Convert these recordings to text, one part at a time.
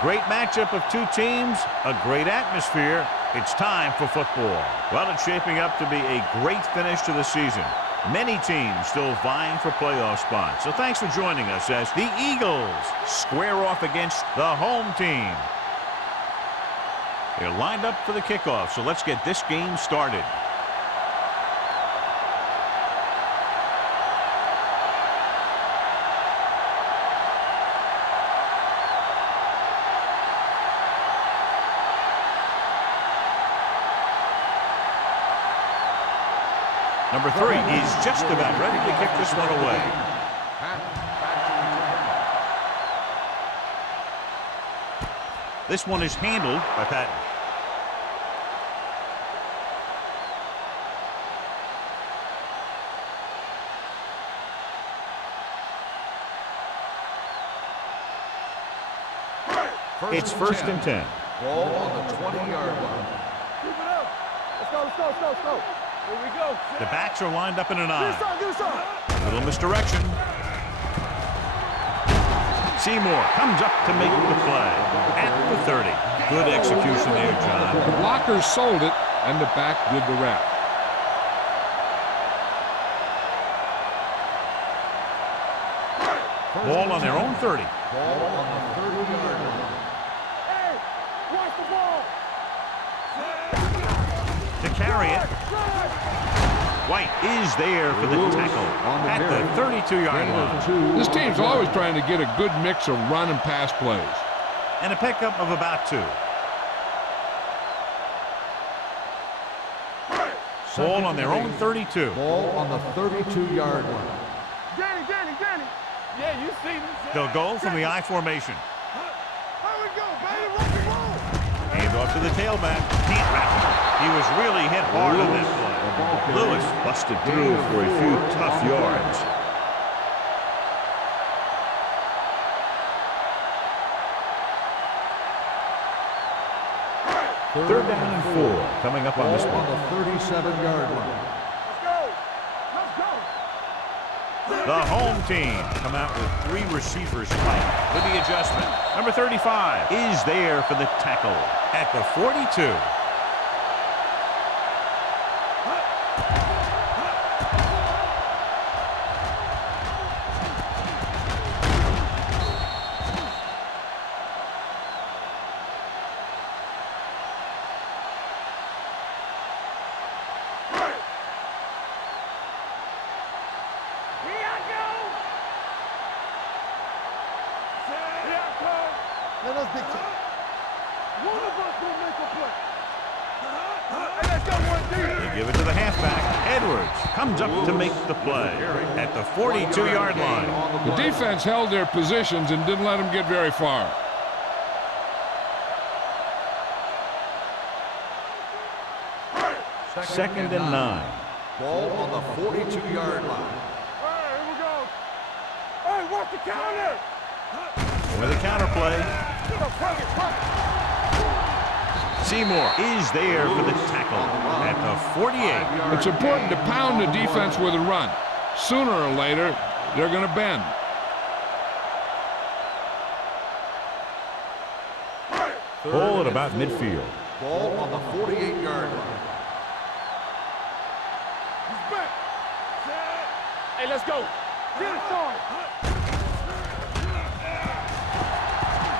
great matchup of two teams, a great atmosphere. It's time for football. Well, it's shaping up to be a great finish to the season. Many teams still vying for playoff spots. So thanks for joining us as the Eagles square off against the home team. They're lined up for the kickoff, so let's get this game started. Number 3, he's just about ready to kick this one away. This one is handled by Patton. It's first and 10. Ball on the 20-yard line. Keep it up. Let's go, let's go, let's go, let's go. Here we go. The backs are lined up in an eye. Give us some. Little misdirection. Seymour comes up to make the play at the 30. Good execution there, John. The blockers sold it, and the back did the rest. Ball on their own 30. Ball on the 30-yard line. Hey, watch the ball. To carry it. White is there for the tackle at the 32-yard line. This team's always trying to get a good mix of run and pass plays. And a pickup of about 2. Ball on their own 32. Ball on the 32-yard line. Danny. Yeah, you see this. They'll go from the I formation. Here we go, baby. Rock and roll. Hand off to the tailback. Can't wrap it. He was really hit hard on that play. Lewis busted through for a few tough yards. Third down and 4 coming up on this one. On the 37-yard line. Let's go. The home team come out with 3 receivers tight with the adjustment. Number 35 is there for the tackle at the 42. Let us dictate. One of us will make a play. Hey, let's go, 1D. They give it to the halfback. Edwards comes up to make the play at the 42-yard line. The defense held their positions and didn't let them get very far. Second and 9. Ball on the 42-yard line. All right, here we go. Hey, watch the counter. With a counter play. Seymour is there for the tackle at the 48. It's important to pound the defense with a run. Sooner or later, they're going to bend. Ball at about midfield. Ball on the 48-yard line. He's back. Hey, let's go. Get it started.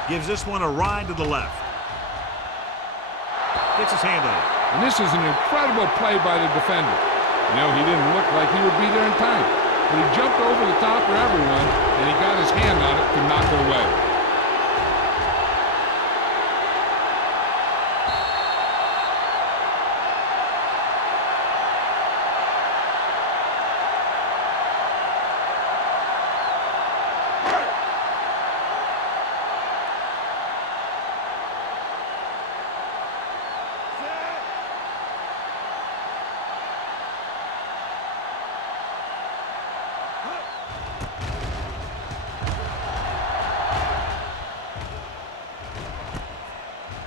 Gives this one a ride to the left. Gets his hand on it. And this is an incredible play by the defender. You know, he didn't look like he would be there in time. But he jumped over the top of everyone, and he got his hand on it to knock it away.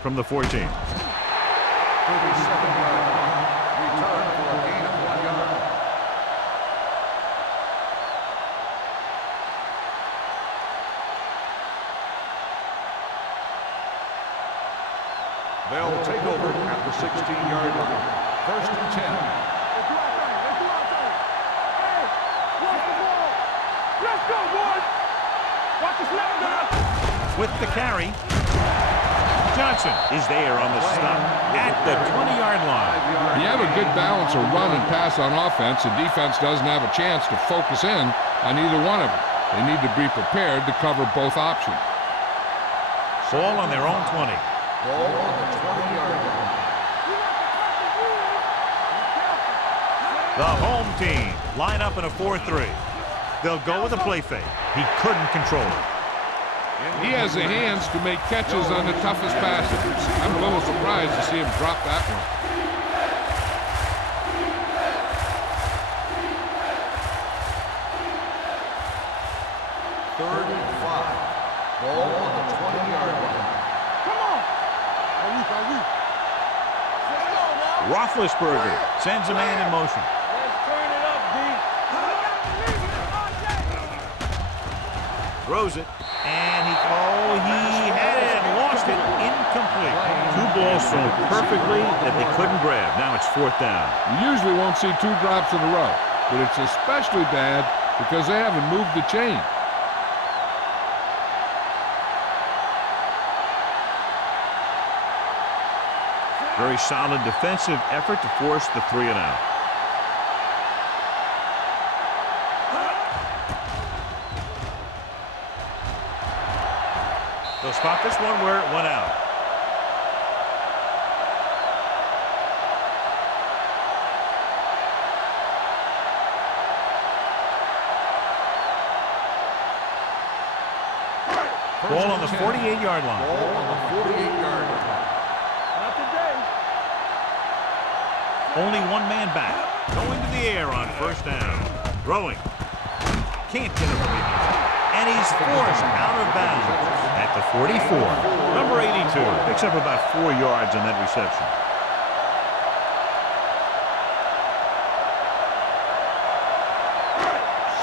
From the 14. 37-yard line. Return for a gain of 1 yard. convert at the 16-yard line. First and 10. Let's do our thing. Let's do our thing. Hey, watch the ball. Let's go, boys. Watch the snap now. With the carry, Johnson is there on the stop at the 20-yard line. You have a good balance of run and pass on offense, and defense doesn't have a chance to focus in on either one of them. They need to be prepared to cover both options. Ball on their own 20. Ball on the 20-yard line. The home team line up in a 4-3. They'll go with a play fake. He couldn't control it. He has the hands to make catches on the toughest passes. I'm a little surprised to see him drop that one. Third and 5. Ball on the 20-yard line. Come on. Roethlisberger sends a man in motion. Let's turn it up, D. Throws it, and he had it and lost it. Incomplete. Two balls thrown perfectly that they couldn't grab. Now it's 4th down. You usually won't see 2 drops in a row, but it's especially bad because they haven't moved the chain. Very solid defensive effort to force the 3 and out. They'll spot this one where it went out. Ball on the 48-yard line. Ball on the 48-yard line. Not today. Only one man back. Going to the air on 1st down. Throwing. Can't get it from behind. And he's forced out of bounds at the 44. Number 82 picks up about 4 yards on that reception.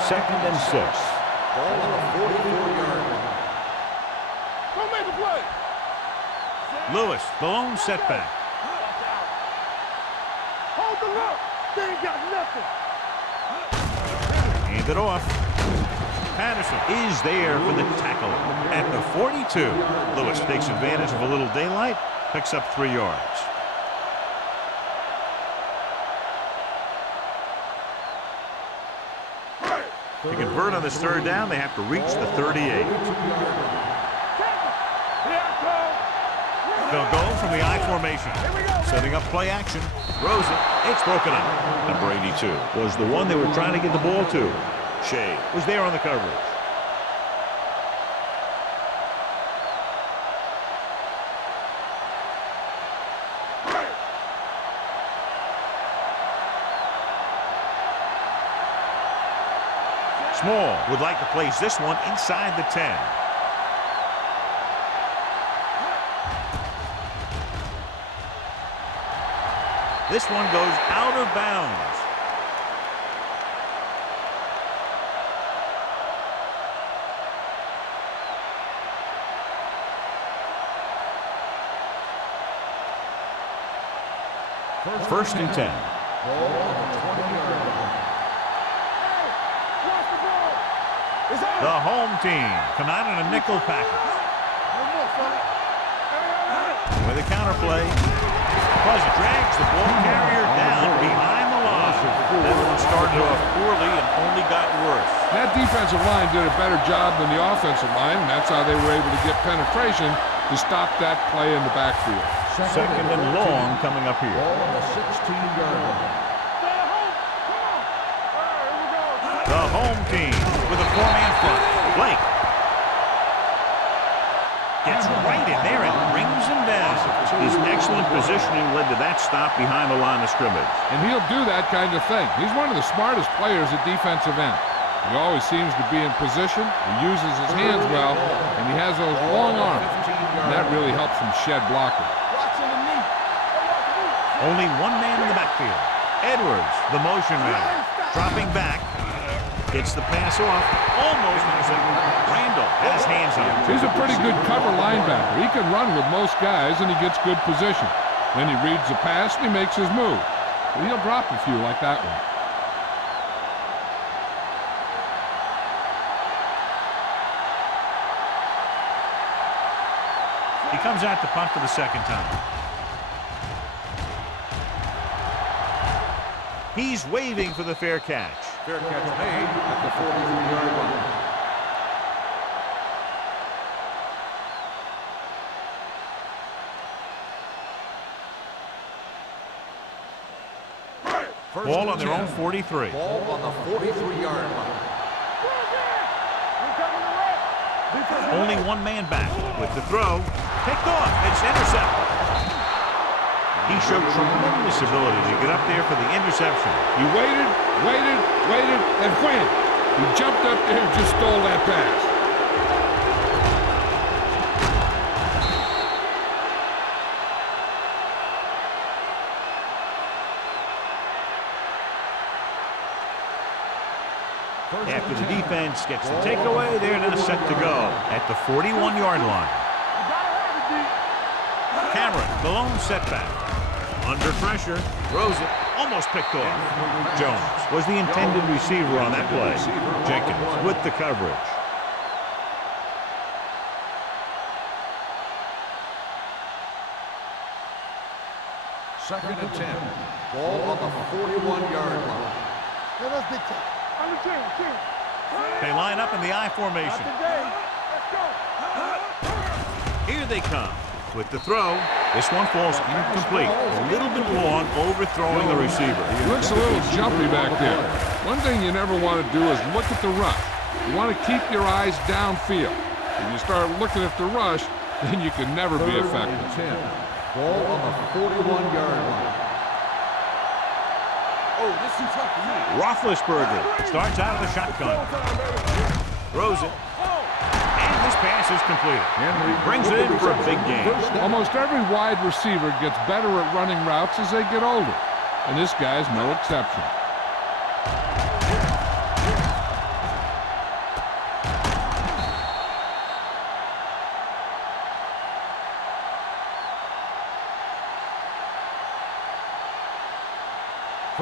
Second and 6. Ball on the 44-yard line. Don't make a play. Lewis, the lone setback. Hold the look. They ain't got nothing. Hand it off. Patterson is there for the tackle at the 42. Lewis takes advantage of a little daylight, picks up 3 yards. To convert on this 3rd down, they have to reach the 38. They'll go from the I formation. Setting up play action. Throws it. It's broken up. Number 82 was the one they were trying to get the ball to. Shea was there on the coverage. Small would like to place this one inside the 10. This one goes out of bounds. First and 10. Ball on the 20-yard line. The home team come out in a nickel package. With a counterplay. Pleasant drags the ball carrier down behind the line. That one started off poorly and only got worse. That defensive line did a better job than the offensive line, and that's how they were able to get penetration to stop that play in the backfield. Second and long coming up here. Ball on the 16-yard line. The home team with a 4-man front. Blake gets right in there and brings him down. His excellent positioning led to that stop behind the line of scrimmage. And he'll do that kind of thing. He's one of the smartest players at defensive end. He always seems to be in position. He uses his hands well, and he has those long arms. And that really helps him shed blocking. Only one man in the backfield. Edwards, the motion man, dropping back. Gets the pass off. Almost intercepted. Randall has hands on him. He's a pretty good cover linebacker. He can run with most guys, and he gets good position. Then he reads the pass and he makes his move. But he'll drop a few like that one. He comes out to punt for the second time. He's waving for the fair catch. Fair catch made at the 43-yard line. Ball on their own 43. Ball on the 43-yard line. Only one man back with the throw. Picked off. It's intercepted. He showed tremendous ability to get up there for the interception. He waited, and wham! He jumped up there and just stole that pass. After the defense gets the takeaway, they're now set to go at the 41-yard line. Cameron, the lone setback. Under pressure, throws it, almost picked off. Jones was the intended receiver on that play. Jenkins with the coverage. Second and 10. Ball on the 41-yard line. They line up in the I formation. Here they come. With the throw, this one falls incomplete. A little bit long, overthrowing the receiver. He looks a little jumpy back there. One thing you never want to do is look at the rush. You want to keep your eyes downfield. If you start looking at the rush, then you can never be effective. 10. Ball on the 41-yard line. Oh, this is tough for you. Roethlisberger starts out of the shotgun. Throws it. And this pass is completed. Brings it in for a big game. Almost every wide receiver gets better at running routes as they get older. And this guy's no exception.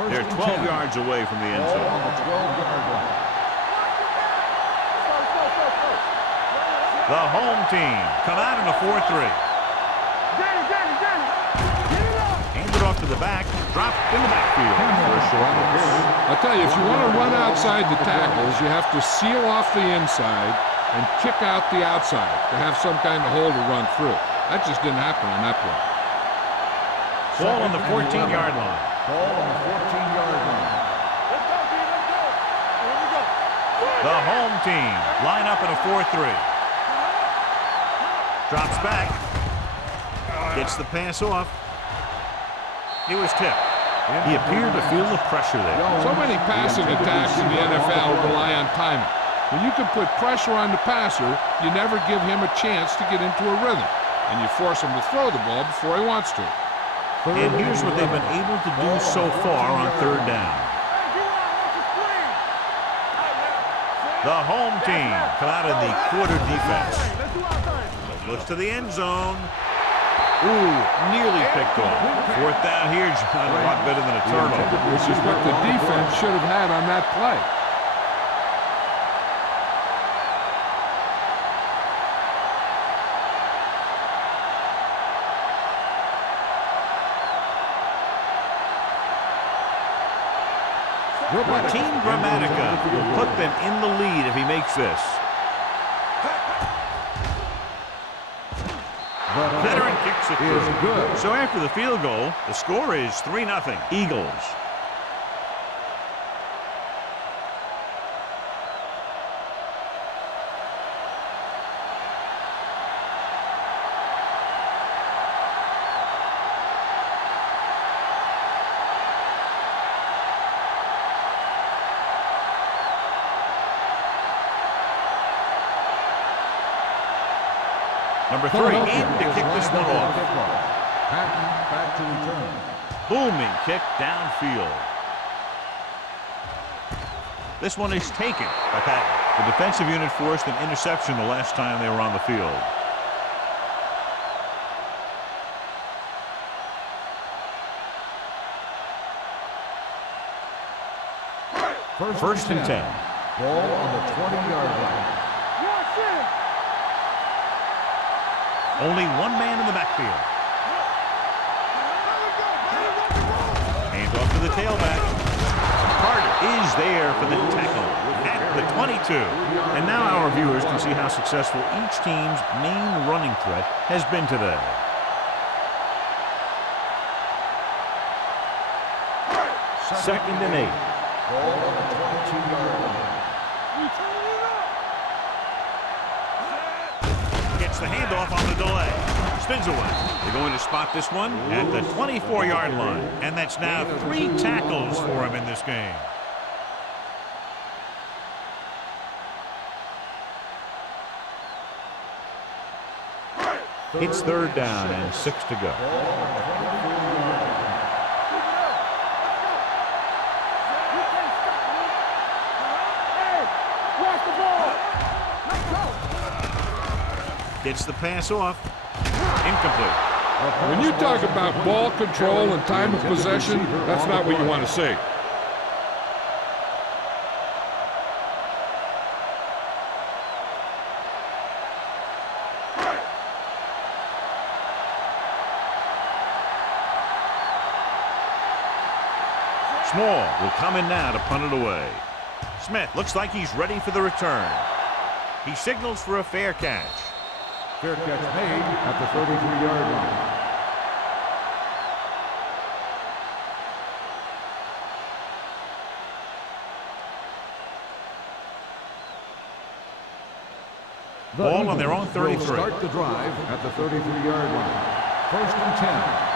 They're 12 yards away from the end zone. On the 12-yard line. The home team come out in a 4-3. Handed off to the back, dropped in the backfield for a short loss. I'll tell you, if you want to run outside the tackles, you have to seal off the inside and kick out the outside to have some kind of hole to run through. That just didn't happen on that play. Ball on the 14-yard line. Ball on the 14-yard line. The home team line up in a 4-3. Drops back. Gets the pass off. He was tipped. He appeared to feel the pressure there. So many passing attacks in the NFL rely on timing. When you can put pressure on the passer, you never give him a chance to get into a rhythm, and you force him to throw the ball before he wants to. And here's what they've been able to do so far on third down. The home team come out in the quarter defense. Looks to the end zone. Ooh, nearly picked off. Fourth down here, John, a lot better than a turnover. Which is what the defense should have had on that play. Team Gramatica will put them in the lead if he makes this. Veteran kicks it through. So after the field goal, the score is 3-0 Eagles. Number 3 in to kick this one off. Back to return. Booming kick downfield. This one is taken by Patton. The defensive unit forced an interception the last time they were on the field. First and 10. Ball on the 20-yard line. Watch it. Only one man in the backfield. Hand off to the tailback. Carter is there for the tackle at the 22. And now our viewers can see how successful each team's main running threat has been today. Second and 8. Ball on the 22-yard line. Gets the handoff on the delay. Spins away. They're going to spot this one at the 24-yard line. And that's now 3 tackles for him in this game. It's third down and 6 to go. Gets the pass off. Incomplete. When you talk about ball control and time of possession, that's not what you want to see. Small will come in now to punt it away. Smith looks like he's ready for the return. He signals for a fair catch. Fair catch made at the 33-yard line. Ball on their own 33. Start the drive at the 33-yard line. First and 10.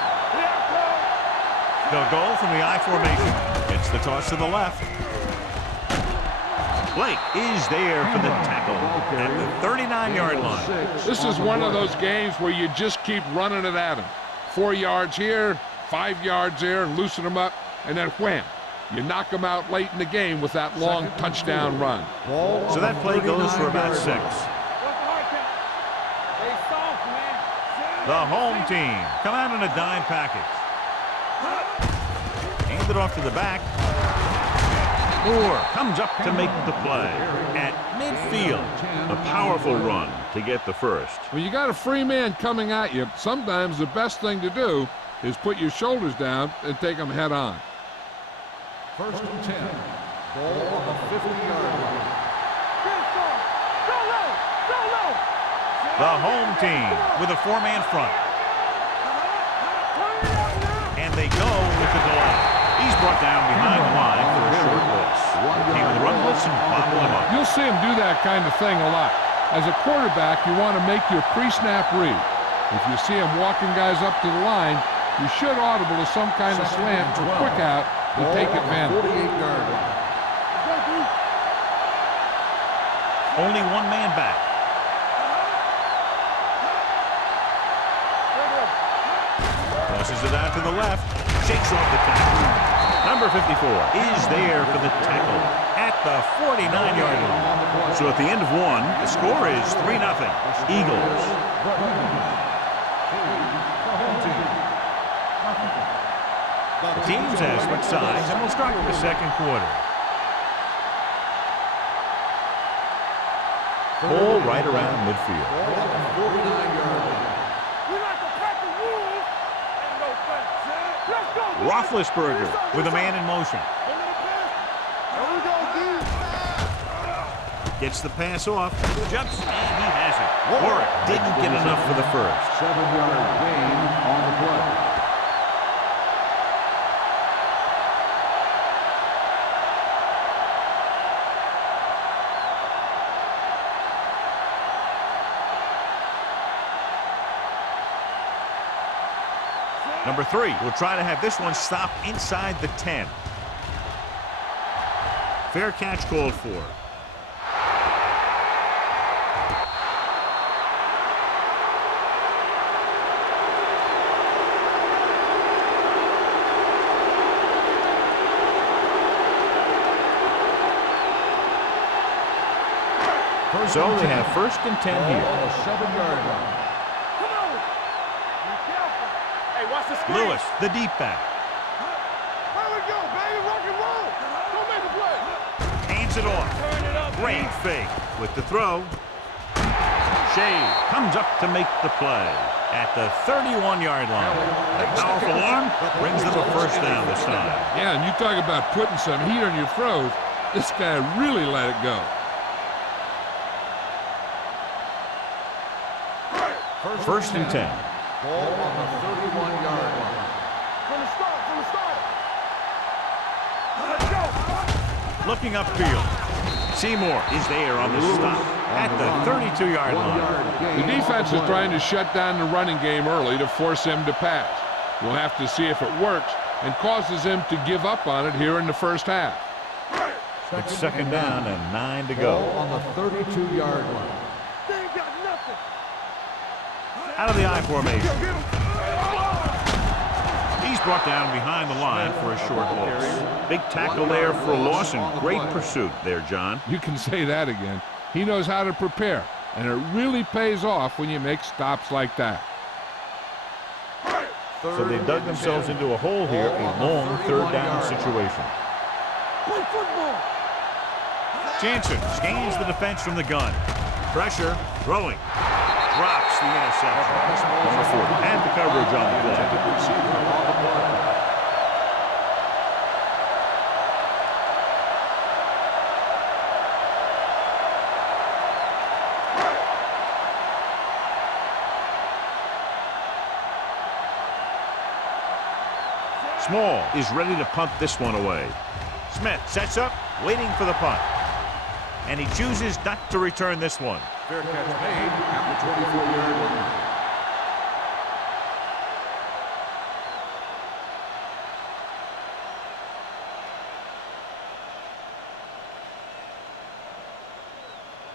They'll go from the I formation. Gets the toss to the left. Blake is there for the tackle at the 39-yard line. This is one of those games where you just keep running it at him. 4 yards here, 5 yards there, and loosen them up, and then wham. You knock them out late in the game with that long touchdown run. So that play goes for about 6. The home team come out in a dime package. Hand it off to the back. Moore comes up to make the play at midfield. A powerful run to get the first. When you got a free man coming at you, sometimes the best thing to do is put your shoulders down and take them head on. First and 10. Ball on the 50-yard line. The home team with a 4-man front. And they go with the delay. He's brought down behind the line for a short loss. He will run blitz and bobble him up. You'll see him do that kind of thing a lot. As a quarterback, you want to make your pre-snap read. If you see him walking guys up to the line, you should audible to some kind of slant or quick out to take advantage. 48-yard line. Only one man back. Tosses it out to the left. Shakes off the tackle. Number 54 is there for the tackle at the 49-yard line. So at the end of one, the score is 3-0. Eagles. The teams have switched sides and will start the second quarter. Ball right around midfield. Roethlisberger with a man in motion. Gets the pass off, jumps, and he has it. Warwick didn't get enough for the first. 7-yard gain on the play. Number 3 will try to have this one stop inside the 10. Fair catch called for. So they have first and 10 here. 7-yard line. Lewis, the deep back. Where we go, baby? Rock and roll. Don't make a play. it off. Great fake with the throw. Shea comes up to make the play at the 31-yard line. That powerful arm brings them a first down this time. Yeah, and you talk about putting some heat on your throws. This guy really let it go. First and 10. Ball on the 31-yard line. From the start. Let's go. Looking upfield. Seymour is there on the stop at the 32-yard line. The defense is trying to shut down the running game early to force him to pass. We'll have to see if it works and causes him to give up on it here in the first half. It's second down and 9 to go. Ball on the 32-yard line. They ain't got nothing. Out of the I formation. He's brought down behind the line for a short loss. Big tackle there for a loss and great pursuit there, John. You can say that again. He knows how to prepare, and it really pays off when you make stops like that. So they dug themselves into a hole here, a long third down situation. Play football. Jansen scans the defense from the gun. Pressure, throwing. Drops the interception. Number 4 had the coverage on the play. Small is ready to punt this one away. Smith sets up, waiting for the punt. And he chooses not to return this one. Fair catch made at the 24-yard line.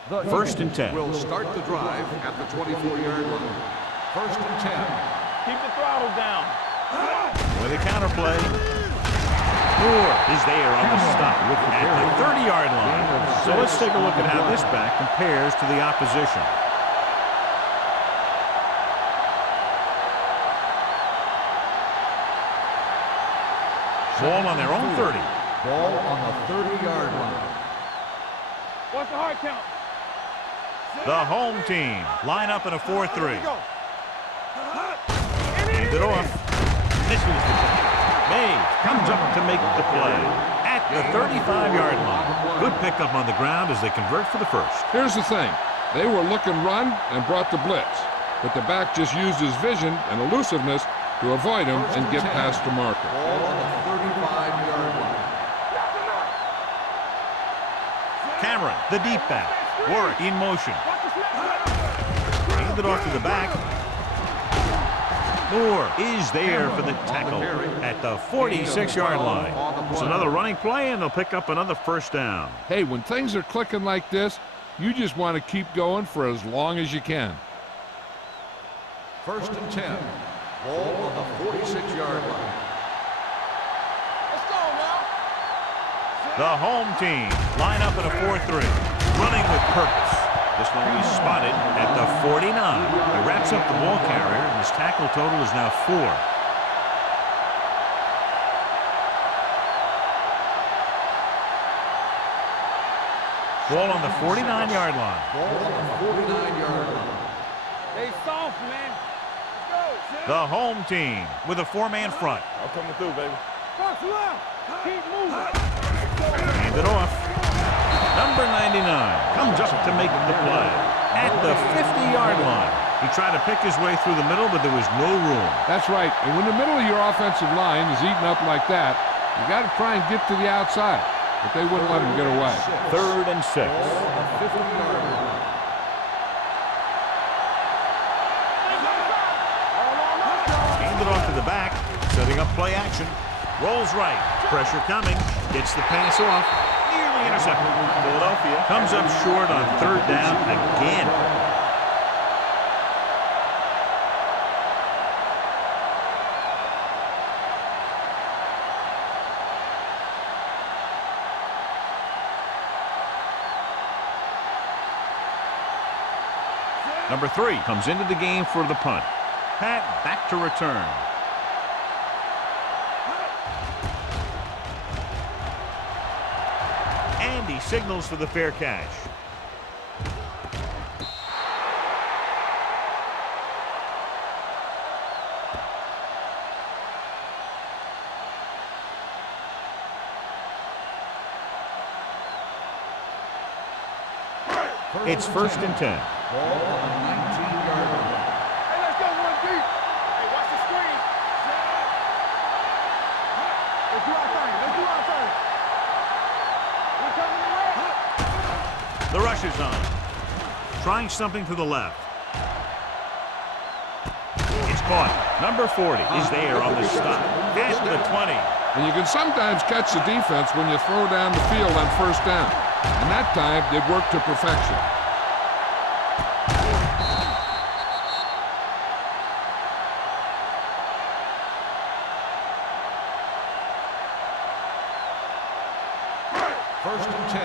The First and 10. Will start the drive at the 24-yard line. First and 10. Keep the throttle down. With a counterplay. Moore is there on the stop at the 30-yard line. So let's take a look at how this back compares to the opposition. Ball on their own 30. Ball on the 30-yard line. Watch the hard count. The home team line up in a 4-3. Hand it off. Misses the tackle. Mays comes up to make the play at the 35-yard line. Good pickup on the ground as they convert for the first. Here's the thing. They were looking run and brought the blitz, but the back just used his vision and elusiveness to avoid him and get past the marker. Ball on the 35-yard line. Cameron, the deep back. Warwick in motion. Hand it off to the back. Moore is there for the tackle at the 46-yard line. It's another running play, and they'll pick up another first down. Hey, when things are clicking like this, you just want to keep going for as long as you can. First and 10. Ball on the 46-yard line. Let's go now. The home team line up in a 4-3, running with purpose. This one will be spotted at the 49. He wraps up the ball carrier, and his tackle total is now 4. Ball on the 49-yard line. Ball on the 49-yard line. They soft, man. Let's go. The home team with a 4-man front. I'm coming through, baby. Box left. Keep moving. Hand it off. Number 99 comes up to make the play at the 50-yard line. He tried to pick his way through the middle, but there was no room. That's right. And when the middle of your offensive line is eaten up like that, you got to try and get to the outside. But they wouldn't let him get away. 3rd and 6. Ball on the 50-yard line. Hand it off to the back, setting up play action. Rolls right. Pressure coming. Gets the pass off. Nearly intercepted. Philadelphia comes up short on 3rd down again. Number 3 comes into the game for the punt. Pat back to return. And And he signals for the fair catch. It's 1st and 10. Ball on the 19-yard line. Hey, let's go one deep. Hey, watch the screen. Let's do our thing. Let's do our thing. We're coming around. The rush is on. Trying something to the left. It's caught. Number 40 is there on the stop. At the 20. And you can sometimes catch the defense when you throw down the field on 1st down. And that time, it worked to perfection. First and 10.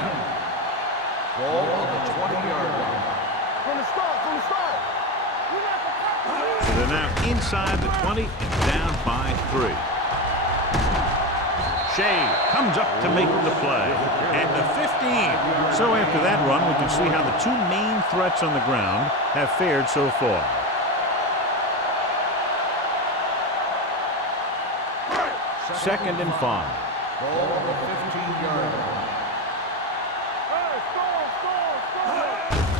Ball on the 20-yard line. From the start, from the start. So they're now inside the 20 and down by 3. Shea comes up to make the play at the 15. So after that run, we can see how the 2 main threats on the ground have fared so far. Second and 5. Ball on the 15-yard line. Hey, score.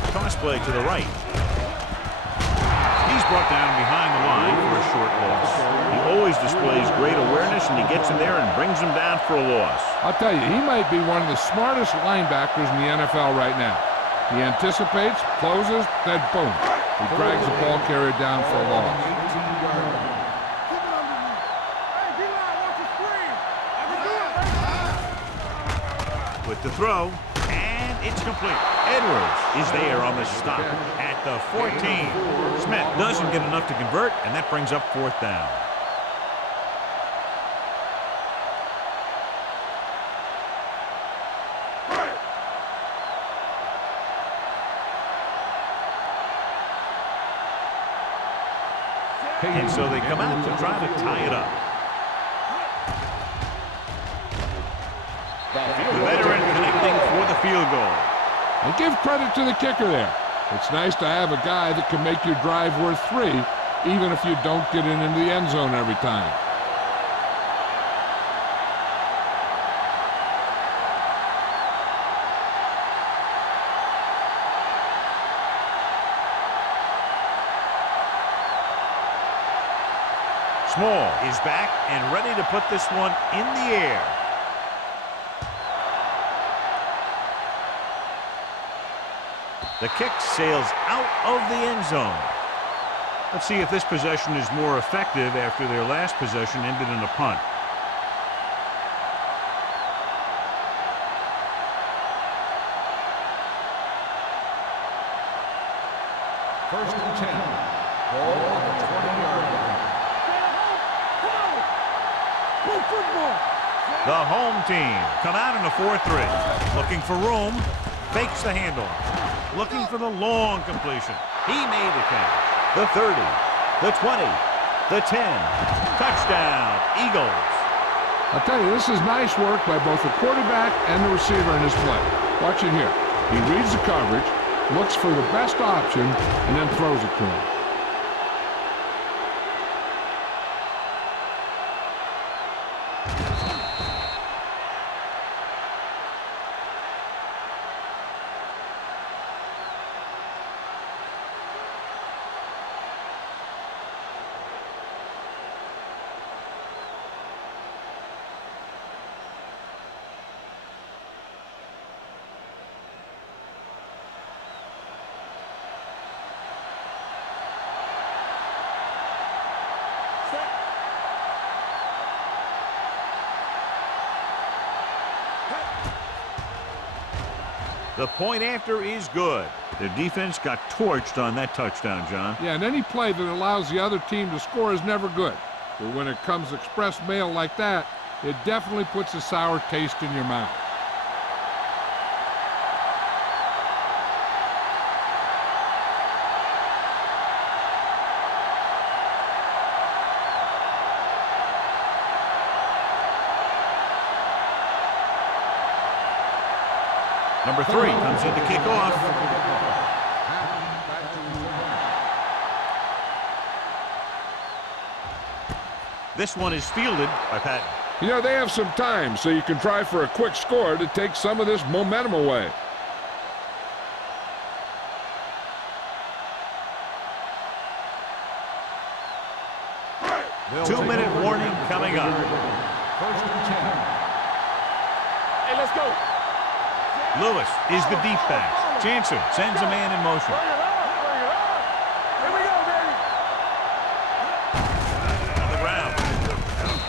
Toss play to the right. He's brought down behind the line for a short loss. He always displays great awareness, and he gets him there and brings him down for a loss. I'll tell you, he might be one of the smartest linebackers in the NFL right now. He anticipates, closes, then boom. He drags the ball carrier down for a loss. 18-yard line. Keep it under me. Hey, D-line, watch the screen. I can do it. With the throw, and it's complete. Edwards is there on the stop at the 14. Smith doesn't get enough to convert, and that brings up 4th down. And so they come out to try to tie it up. The veteran connecting for the field goal. And give credit to the kicker there. It's nice to have a guy that can make your drive worth 3, even if you don't get it into the end zone every time. Small is back and ready to put this one in the air. The kick sails out of the end zone. Let's see if this possession is more effective after their last possession ended in a punt. First and 10. Ball on the 20-yard line. The home team come out in a 4-3. Looking for room. Fakes the handoff. Looking for the long completion. He made the catch. The 30, the 20, the 10. Touchdown, Eagles. I'll tell you, this is nice work by both the quarterback and the receiver in this play. Watch it here. He reads the coverage, looks for the best option, and then throws it to him. The point after is good. Their defense got torched on that touchdown, John. Yeah, and any play that allows the other team to score is never good. But when it comes express mail like that, it definitely puts a sour taste in your mouth. Number 3 comes in to kick off. This one is fielded by Patton. You know, they have some time, so you can try for a quick score to take some of this momentum away. Two-minute warning coming up. First and 10. Hey, let's go. Lewis is the deep pass. Jansen sends a man in motion. Bring it up. Bring it up. Here we go, baby. On the ground.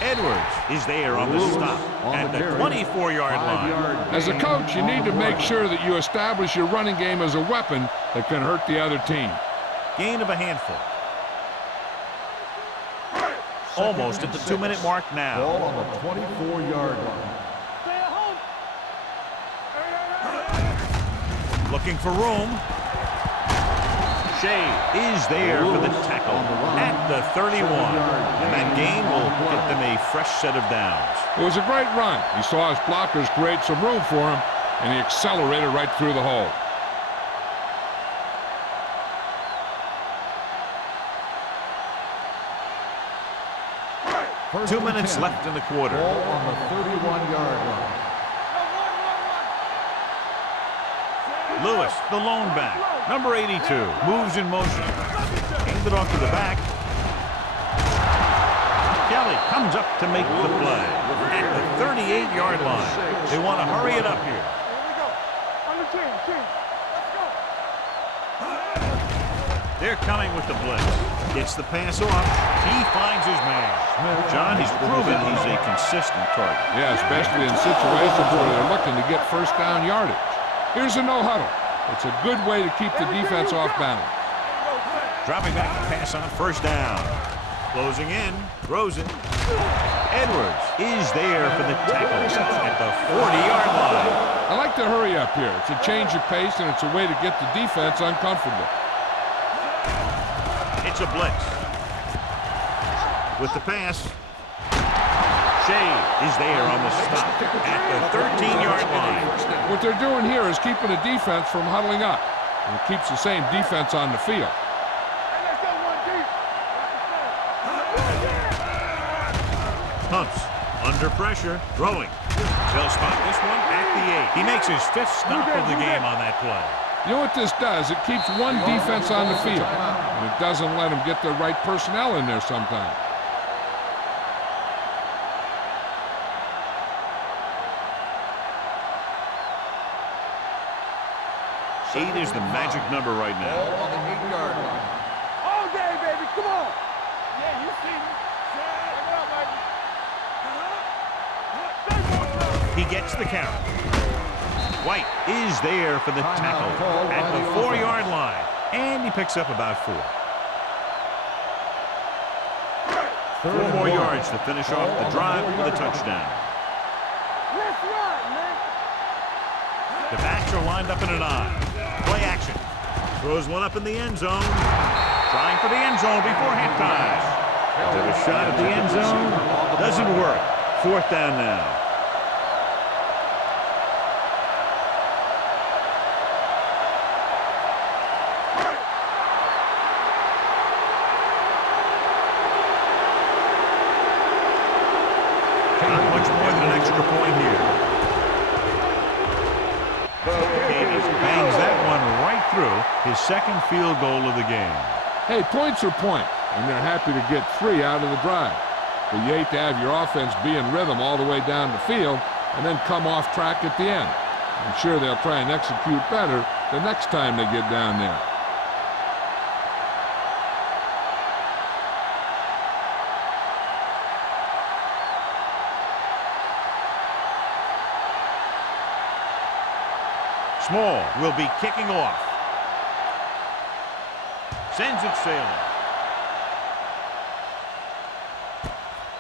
Edwards is there on the stop at the 24-yard line. As a coach, you need to make sure that you establish your running game as a weapon that can hurt the other team. Gain of a handful. Almost at the 2-minute mark now. Ball on the 24-yard line. Stay at home. Looking for room. Shea is there for the tackle at the 31. And that gain will get them a fresh set of downs. It was a great run. He saw his blockers create some room for him, and he accelerated right through the hole. 2 minutes left in the quarter. Ball on the 31-yard line. Lewis, the lone back. Number 82, moves in motion. Hand it off to the back. Kelly comes up to make the play at the 38-yard line. They want to hurry it up here. Here we go. On the team. Let's go. They're coming with the blitz. Gets the pass off. He finds his man. John, he's proven he's a consistent target. Yeah, especially in situations where they're looking to get first down yardage. Here's a no-huddle. It's a good way to keep the defense off balance. Dropping back to pass on first down. Closing in. Throws it. Edwards is there for the tackle at the 40-yard line. I like to hurry up here. It's a change of pace, and it's a way to get the defense uncomfortable. It's a blitz. With the pass. Shea is there on the stop at the 13-yard line. What they're doing here is keeping the defense from huddling up. And it keeps the same defense on the field. Hey, let's go one deep. Pumps. Under pressure. Throwing. They'll spot this one at the 8. He makes his 5th stop of the game on that play. You know what this does? It keeps one defense on the field, and it doesn't let them get the right personnel in there sometimes. Eight is the magic number right now. Ball on the 8-yard line. All day, baby. Come on. Yeah, you see me. He gets the count. White is there for the tackle at the 4-yard line. And he picks up about 4. 4 more yards to finish off the drive with a touchdown. Let's run, man. The backs are lined up in an eye. Play action. Throws one up in the end zone. Trying for the end zone before halftime. Took a shot at the end zone. Doesn't work. 4th down now. Not much more than an extra point here. Davies bangs that one right through his 2nd field goal of the game. Hey, points are points, and they're happy to get 3 out of the drive. But you hate to have your offense be in rhythm all the way down the field and then come off track at the end. I'm sure they'll try and execute better the next time they get down there. Small will be kicking off. Sends it sailing.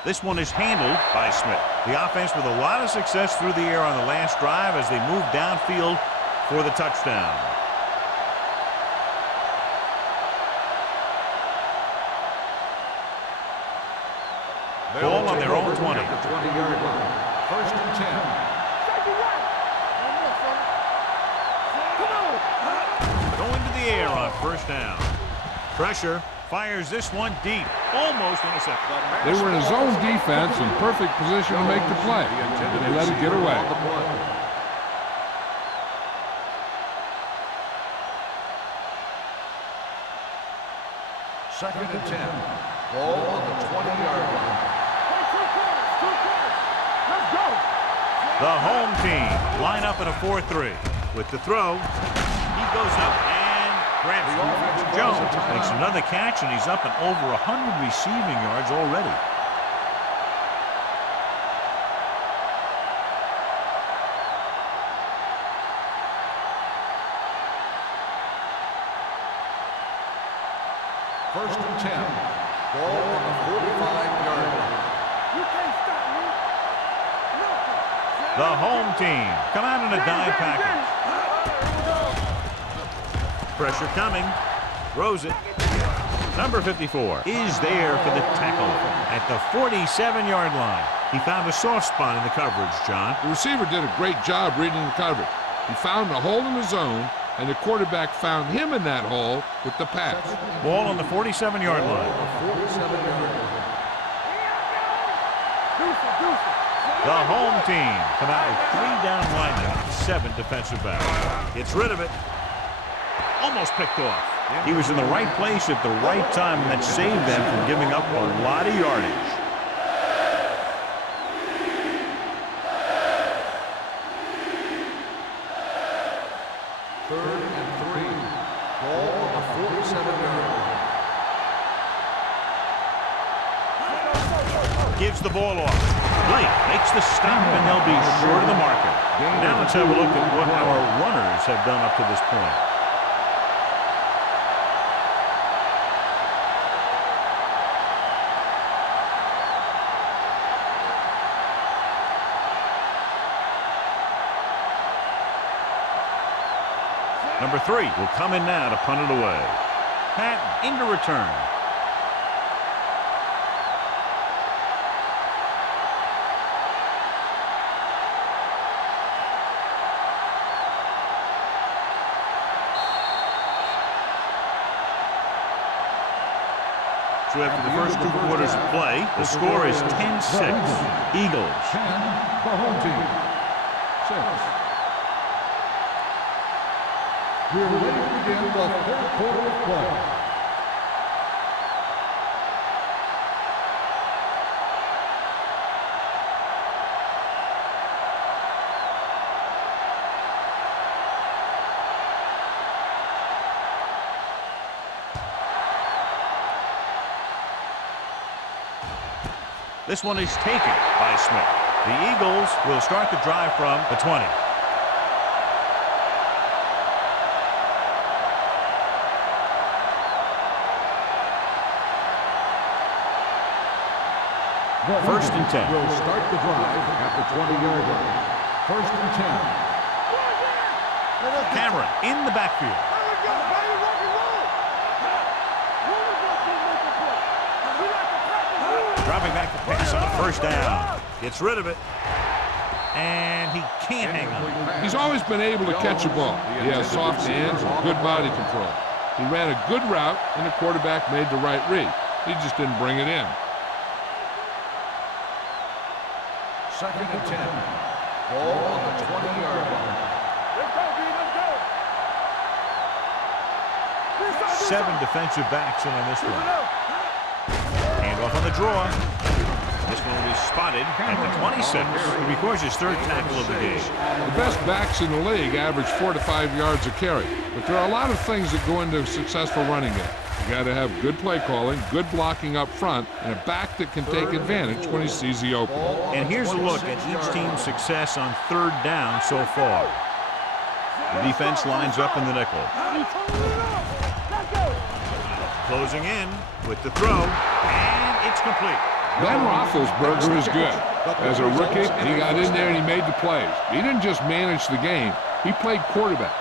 This one is handled by Smith. The offense with a lot of success through the air on the last drive as they move downfield for the touchdown. Ball on their own 20. At the 20-yard line. First and 10. Take it right. first down. Pressure. Fires this one deep. Almost intercepted. They were in a zone defense in perfect position to make the play. They let it get away. Second and 10. Ball on the 20-yard line. Let's go. The home team line up in a 4-3. With the throw, he goes up and grabs it. Jones makes another catch, and he's up and over 100 receiving yards already. First and 10. Ball on the 45-yard line. You can't stop me. The home team come out in a dime package. Pressure coming. Throws it. Number 54 is there for the tackle at the 47-yard line. He found a soft spot in the coverage, John. The receiver did a great job reading the coverage. He found a hole in the zone, and the quarterback found him in that hole with the pass. Ball on the 47-yard line. The home team come out with 3 down linemen and 7 defensive backs. Gets rid of it. Almost picked off. He was in the right place at the right time, and that saved them from giving up a lot of yardage. Third and 3. Ball on the 47-yard line. Gives the ball off. Blake makes the stop, and they'll be short of the marker. Now let's have a look at what our runners have done up to this point. Number 3 will come in now to punt it away. Patton into return. So after the first 2 quarters of play, the score is 10-6. Eagles. 10, the home team. 6. We're ready to begin the third quarter of play. This one is taken by Smith. The Eagles will start the drive from the 20. First and 10. Will start the drive at the 20-yard line. First and 10. Cameron in the backfield. Dropping back the pass on the first down. Gets rid of it. And he can't hang on. He's always been able to catch a ball. He has soft hands and good body control. He ran a good route, and the quarterback made the right read. He just didn't bring it in. Second and 10. Ball on the 20-yard line. Let's go, B. Let's go. 7 defensive backs in on this one. Handoff on the draw. This one will be spotted at the 26. He records his 3rd tackle of the game. The best backs in the league average 4 to 5 yards a carry. But there are a lot of things that go into a successful running game. You got to have good play calling, good blocking up front, and a back that can take advantage when he sees the opening. And here's a look at each team's success on 3rd down so far. The defense lines up in the nickel. Closing in with the throw, and it's complete. Ben Roethlisberger is good. As a rookie, he got in there and he made the plays. He didn't just manage the game, he played quarterback.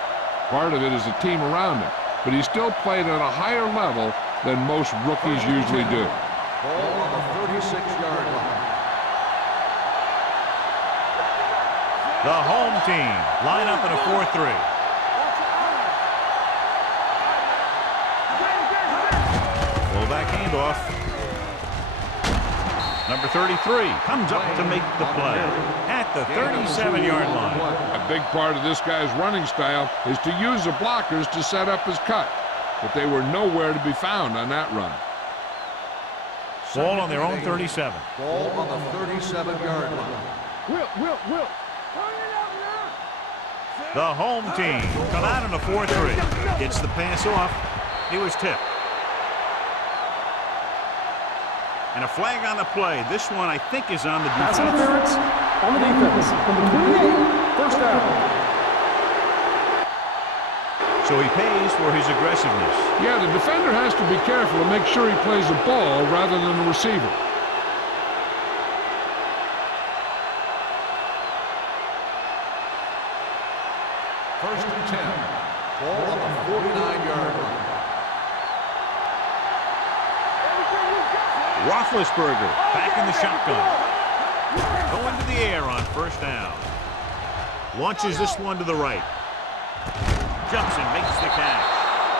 Part of it is the team around him, but he still played at a higher level than most rookies usually do. Ball on the 36-yard line. The home team line up in a 4-3. handoff. Number 33 comes up to make the play at the 37-yard line. A big part of this guy's running style is to use the blockers to set up his cut, but they were nowhere to be found on that run. Ball on their own 37. Ball on the 37-yard line. Will. The home team come out in a 4-3. Gets the pass off. He was tipped. And a flag on the play. This one, I think, is on the defense. Pass interference on the defense. Number 28, first down. So he pays for his aggressiveness. Yeah, the defender has to be careful to make sure he plays the ball rather than the receiver. First and 10. Ball on the 49-yard line. Roethlisberger back in the shotgun. Going to the air on first down. Launches this one to the right. Jumps and makes the catch.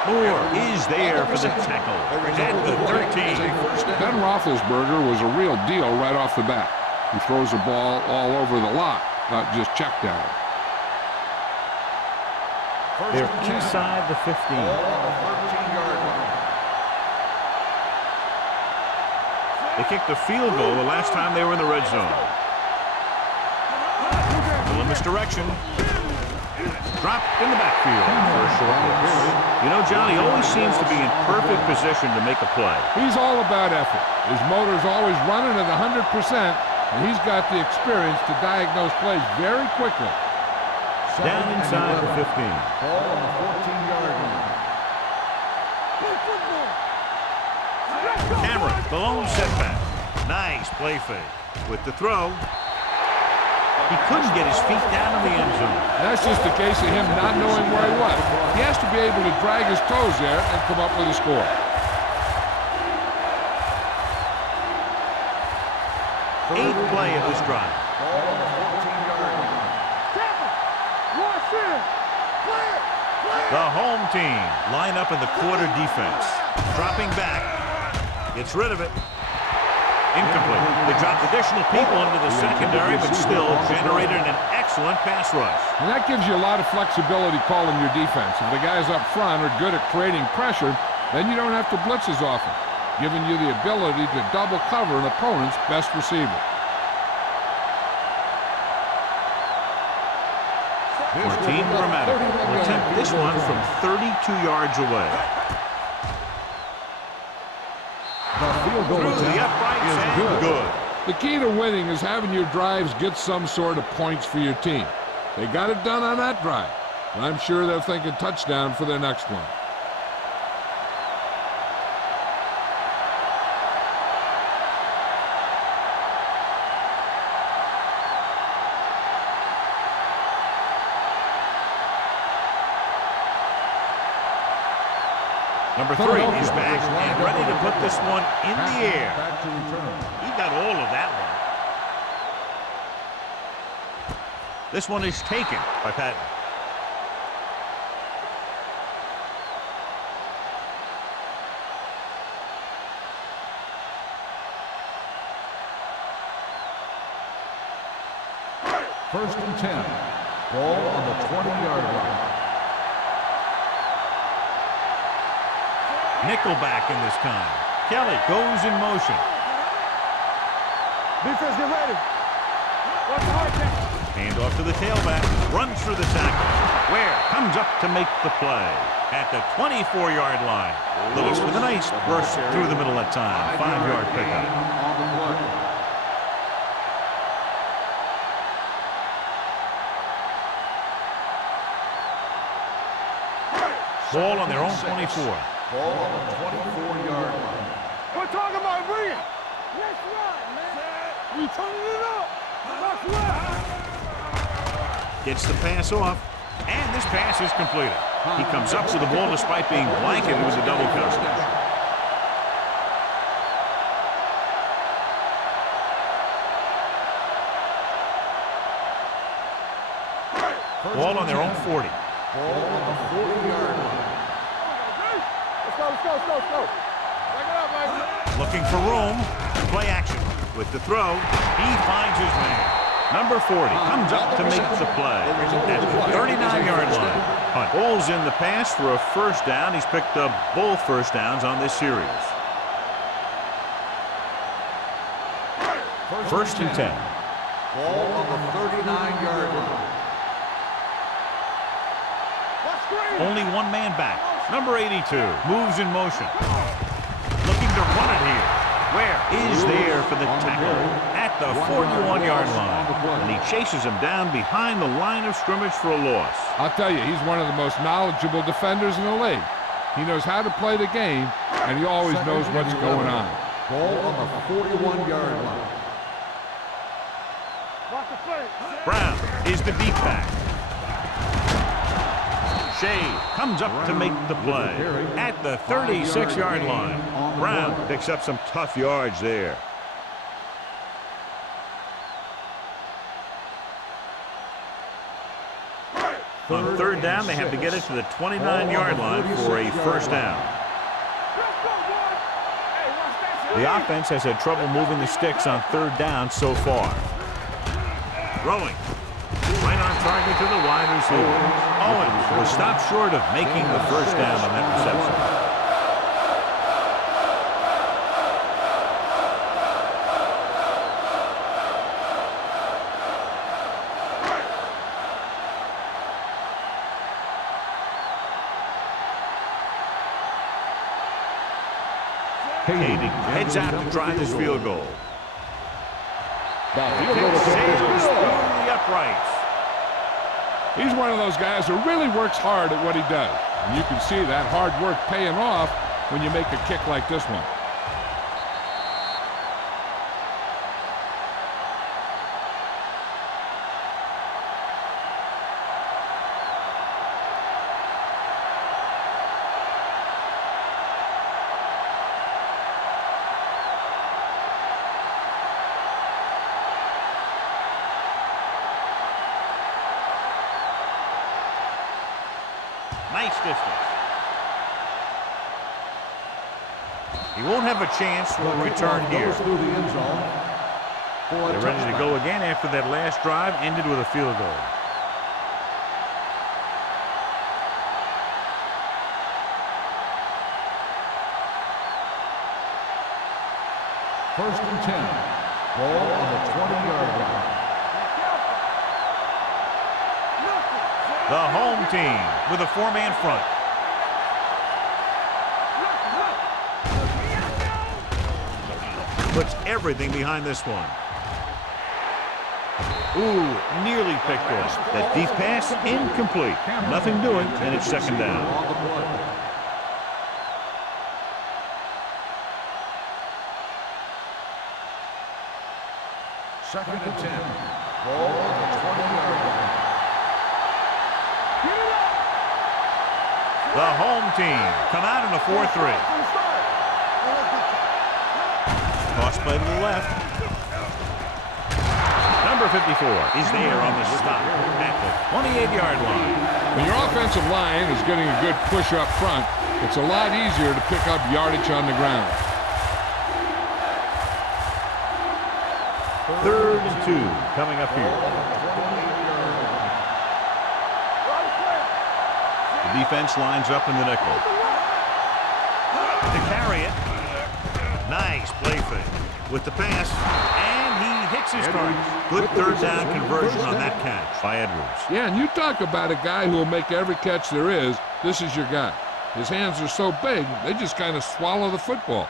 Moore is there for the tackle at the 13. Ben Roethlisberger was a real deal right off the bat. He throws the ball all over the lot, not just check down. They're inside the 15. Ball on the 13-yard line. They kicked a field goal the last time they were in the red zone. Little misdirection. Dropped in the backfield for a short loss. You know, John, he always seems to be in perfect position to make a play. He's all about effort. His motor's always running at 100%, and he's got the experience to diagnose plays very quickly. Down inside the 15. Ball on the 14-yard line. Cameron, the lone setback. Nice play fake. With the throw, he couldn't get his feet down in the end zone. That's just a case of him not knowing where he was. He has to be able to drag his toes there and come up with a score. Eighth play of this drive. Ball on the 14-yard line. The home team line up in the quarter defense. Dropping back. Gets rid of it. Incomplete. They dropped additional people into the secondary, but still generated an excellent pass rush. And that gives you a lot of flexibility calling your defense. If the guys up front are good at creating pressure, then you don't have to blitz as often, giving you the ability to double cover an opponent's best receiver. Martin Gramatica will attempt this one from 32 yards away. Through the uprights and good. The key to winning is having your drives get some sort of points for your team. They got it done on that drive, and I'm sure they're thinking touchdown for their next one. Number 3 is back and ready to put this one in the air. He got all of that one. This one is taken by Patton. First and 10. Ball on the 20-yard line. Nickelback in this time. Kelly goes in motion. Defense, get ready. Watch the hard catch. Hand off to the tailback. Runs through the tackle. Ware comes up to make the play at the 24-yard line. Lewis with a nice burst through the middle that time. 5-yard pickup. On the play. Ball on their own 24. Ball on the 24-yard line. We're talking about bringing. Let's run, man. We turning it up. Let's run. Gets the pass off. And this pass is completed. He comes up with the ball despite being blanketed with a double coverage. Ball on their own 40. Ball on the 40-yard line. Let's go. Back it up, Mike. Looking for room. Play action. With the throw, he finds his man. Number 40 comes up to make the play at the 39-yard line. Hunt bowls in the pass for a first down. He's picked up both first downs on this series. First and 10. Ball on the 39-yard line. Only one man back. Number 82 moves in motion. Looking to run it here. Where is there for the tackle? At the 41-yard line. And he chases him down behind the line of scrimmage for a loss. I'll tell you, he's one of the most knowledgeable defenders in the league. He knows how to play the game, and he always knows what's going on. Ball on the 41-yard line. Brown is the deep back. Shea comes up to make the play at the 36-yard line. Brown picks up some tough yards there. On third down, they have to get it to the 29-yard line for a first down. The offense has had trouble moving the sticks on third down so far. Throwing. Right on target to the wide receiver. Owens was stopped short of making the first down on that reception. Katie heads out to try this field goal. Sails through the uprights. He's one of those guys who really works hard at what he does. And you can see that hard work paying off when you make a kick like this one. Nice distance. He won't have a chance for a return here. They're ready to go again after that last drive ended with a field goal. First and 10. Ball on the 20-yard line. The home team with a four-man front. Puts everything behind this one. Ooh, nearly picked off. That deep pass, incomplete. Nothing doing, and it's second down. Second and 10. Ball on the 20-yard line. The home team come out in a 4-3. Toss play to the left. Number 54 is there on the stop at the 28-yard line. When your offensive line is getting a good push up front, it's a lot easier to pick up yardage on the ground. Third and 2 coming up here. The defense lines up in the nickel. To carry it. Nice play fake with the pass, and he hits his target. Good third down conversion on that catch by Edwards. Yeah, and you talk about a guy who will make every catch there is. This is your guy. His hands are so big, they just kind of swallow the football.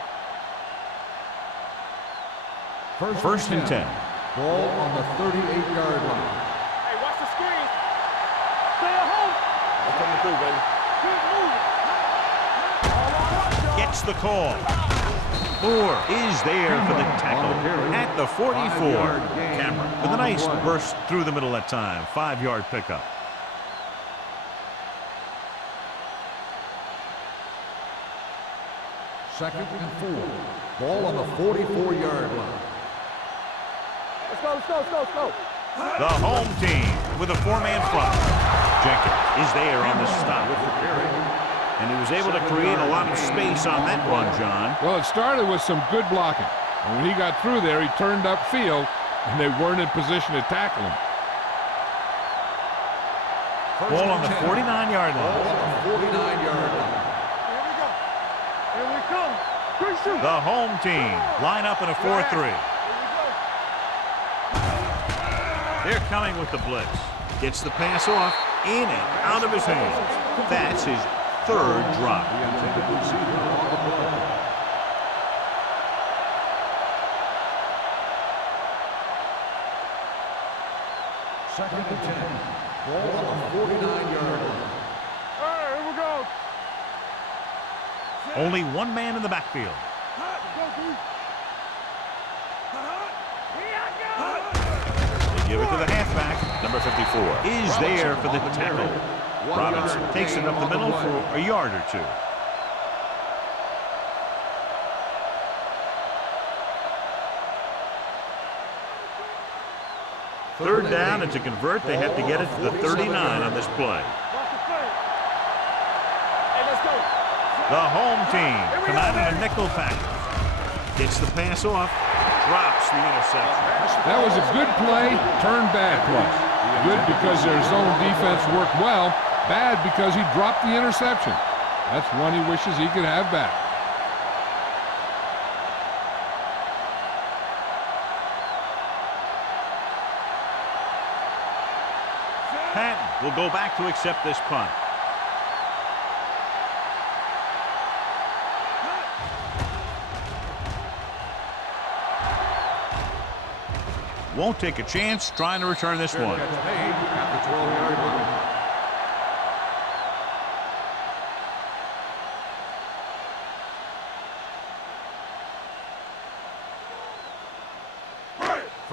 First and 10. Ball on the 38-yard line. Hey, watch the screen. Stay at home. That's coming through, baby. Gets the call. Moore is there for the tackle at the 44. Cameron with a nice burst through the middle that time. 5-yard pickup. Second and 4. Ball on the 44-yard line. Let's go, let's go, let's go, let's go. The home team with a 4-man front. Jenkins is there on the stop. And he was able to create a lot of space on that run, John. Well, it started with some good blocking. And when he got through there, he turned upfield, and they weren't in position to tackle him. Ball on the 49-yard line. Ball on the 49-yard line. Here we go. Here we come. Good shoot. The home team line up in a 4-3. They're coming with the blitz. Gets the pass off, in and out of his hands. That's his third drop. The intended receiver on the play. Second and 10. Ball on the 49-yard line. Hey, here we go. Only one man in the backfield. They give it to the halfback. Number 54 is there for the tackle. Robinson takes it up the middle for a yard or two. Third down, and to convert, they have to get it to the 39 on this play. Hey, let's go. The home team come out in a nickel package. Gets the pass off, drops the interception. That was a good play, turned bad play. Good because their zone defense worked well, bad because he dropped the interception. That's one he wishes he could have back. Patton will go back to accept this punt. Won't take a chance trying to return this one. Gets made at the 12-yard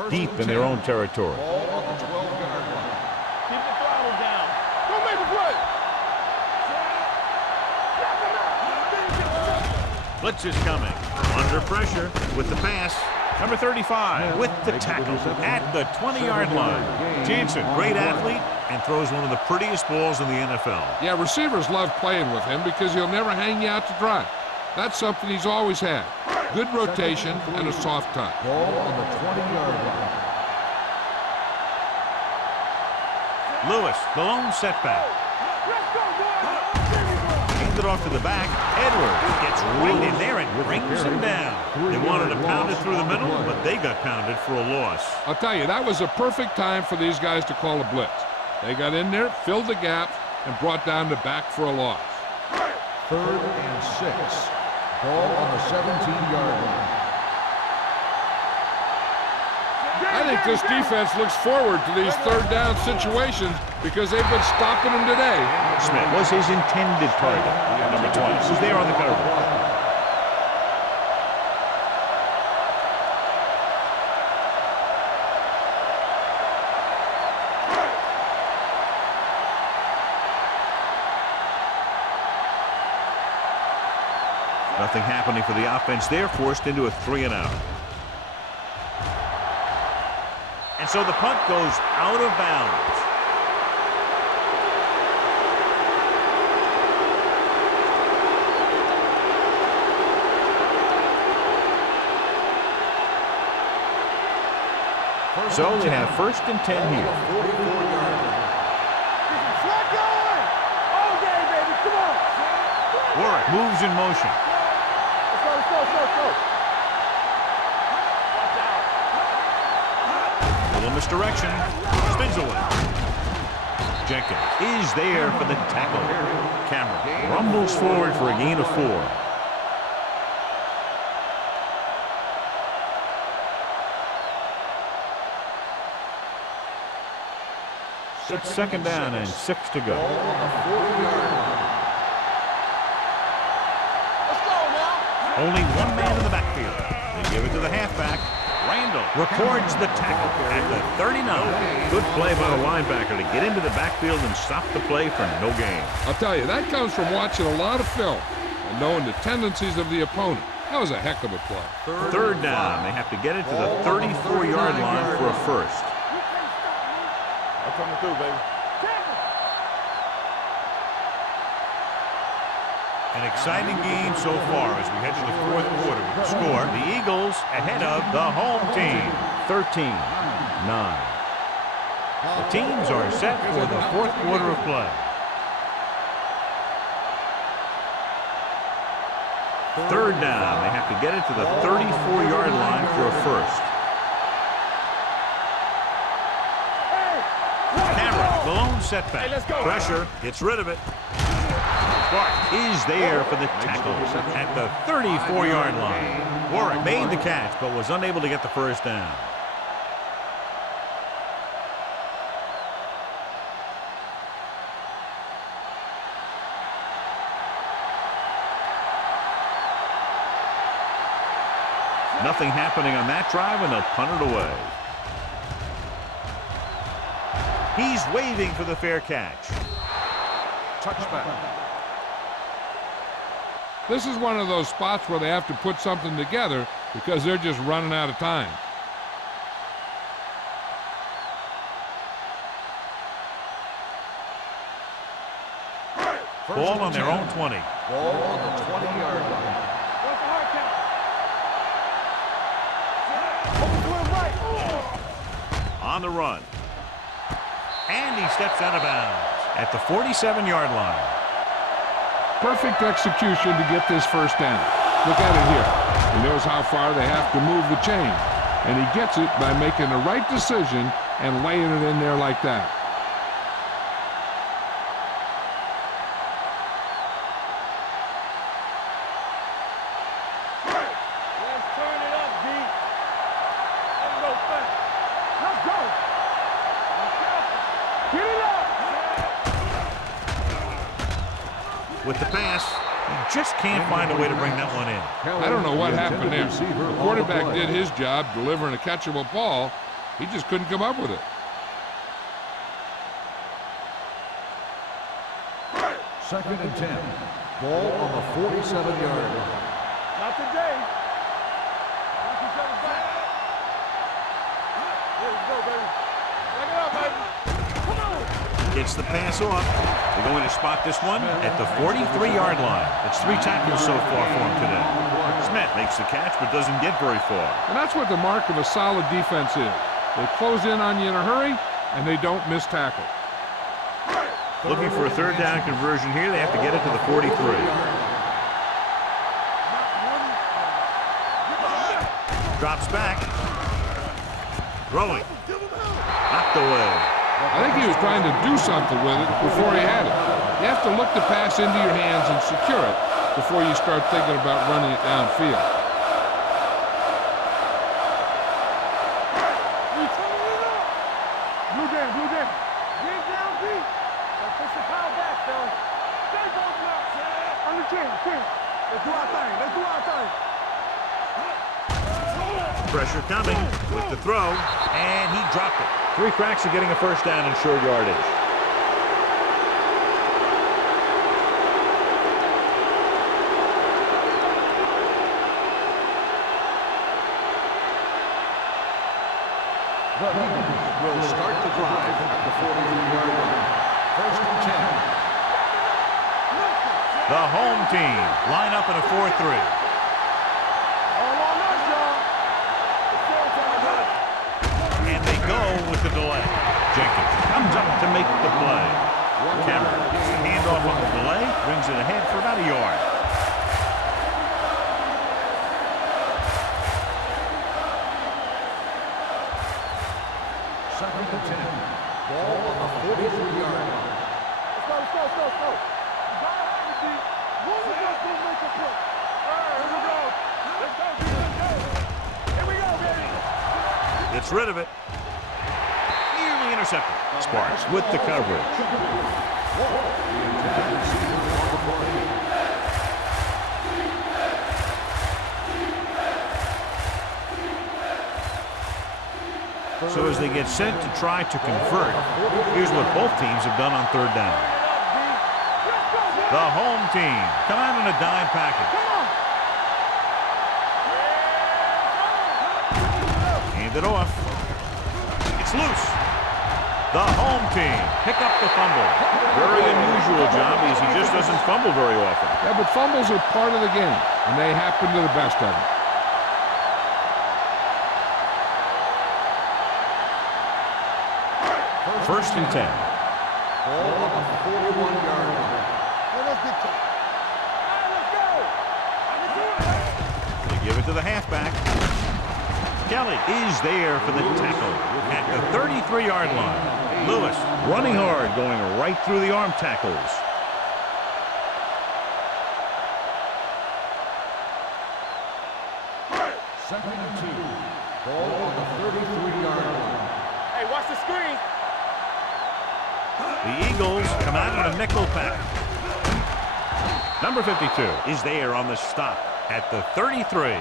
line. Deep in their own territory. Ball on the 12-yard line. Keep the throttle down. Don't make a play. Blitz is coming. Under pressure with the pass. Number 35 with the tackle at the 20-yard line. Jansen, great athlete, and throws one of the prettiest balls in the NFL. Yeah, receivers love playing with him because he'll never hang you out to dry. That's something he's always had. Good rotation and a soft touch. Ball on the 20-yard line. Lewis, the lone setback. Let's go, boys. Hands it off to the back. Edwards gets right in there and brings him down. They wanted to pound it through the middle, but they got pounded for a loss. I'll tell you, that was a perfect time for these guys to call a blitz. They got in there, filled the gap, and brought down the back for a loss. 3rd and 6. Ball on the 17-yard line. I think this defense looks forward to these third down situations because they've been stopping them today. Smith was his intended target. Number 20 who's there on the cover. Nothing happening for the offense. They're forced into a 3-and-out. And so the punt goes out of bounds. So they have 1st and 10 here. 44-yard line. Slide going. All day, baby. Come on. Warwick moves in motion. Let's go, let's go, let's go, let's go. Watch out. Little misdirection. Spins away. Jenkins is there for the tackle. Cameron rumbles forward for a gain of 4. It's 2nd down and 6 to go. Ball on the 40-yard line. Let's go now. Only one man in the backfield. They give it to the halfback. Randall records the tackle at the 39. Good play by the linebacker to get into the backfield and stop the play for no gain. I'll tell you, that comes from watching a lot of film and knowing the tendencies of the opponent. That was a heck of a play. 3rd down. They have to get it to the 34-yard line for a first. I'm coming through, baby. An exciting game so far as we head to the fourth quarter with the score. The Eagles ahead of the home team, 13-9. The teams are set for the fourth quarter of play. Third down. They have to get it to the 34-yard line for a first. Cameron, the lone setback. Pressure, gets rid of it. Clark is there for the tackle at the 34-yard line. Warren made the catch but was unable to get the first down. Nothing happening on that drive, and they'll punt it away. He's waving for the fair catch. Touchback. This is one of those spots where they have to put something together because they're just running out of time. Ball on their own 20. Ball on the 20-yard line. On the run. And he steps out of bounds at the 47-yard line. Perfect execution to get this first down. Look at it here. He knows how far they have to move the chain. And he gets it by making the right decision and laying it in there like that. Let's turn it up, D. Let's go fast. Let's go. Get it up. With the pass, he just can't find a way to bring that one in. I don't know what happened there. The quarterback did his job delivering a catchable ball. He just couldn't come up with it. Second and 10. Ball on the 47-yard line. Not today. Here we go, baby. Bring it up, baby. Come on. Gets the pass off. They're going to spot this one at the 43-yard line. It's 3 tackles so far for him today. Smith makes the catch but doesn't get very far. And that's what the mark of a solid defense is. They close in on you in a hurry, and they don't miss tackle. Looking for a third down conversion here. They have to get it to the 43. Drops back. Throwing. Knocked away. I think he was trying to do something with it before he had it. You have to look the pass into your hands and secure it before you start thinking about running it downfield. Blue down, blue down. Get down deep. Let's push the power back, though. Stay both now. On the chin. Let's do our thing. Let's do our thing. Pressure coming with the throw, and he dropped it. 3 cracks of getting a first down in short yardage. The Eagles will start the drive at the 43-yard line. First and 10. The home team line up in a 4-3. And they go with the delay. Jenkins comes up to make the play. Cameron gets the handoff on the delay, brings it ahead for about a yard. Second and 10. Ball on the 43-yard line. Let's go. One of us will make a play. Here we go. Let's go, D. Here we go, baby. Gets rid of it. Nearly intercepted. Sparks with the coverage. So as they get set to try to convert, here's what both teams have done on third down. The home team come out in a dime package. Hand it off. It's loose. The home team pick up the fumble. Very unusual job as he just doesn't fumble very often. Yeah, but fumbles are part of the game, and they happen to the best of them. First and 10. Ball on the 41-yard line. Let's get to it. All right, let's go. I can do it. They give it to the halfback. Kelly is there for the tackle at the 33-yard line. Lewis running hard, going right through the arm tackles. Second and 2. Ball on the 33-yard line. Hey, watch the screen. The Eagles come out in a nickel pack. Number 52 is there on the stop at the 33.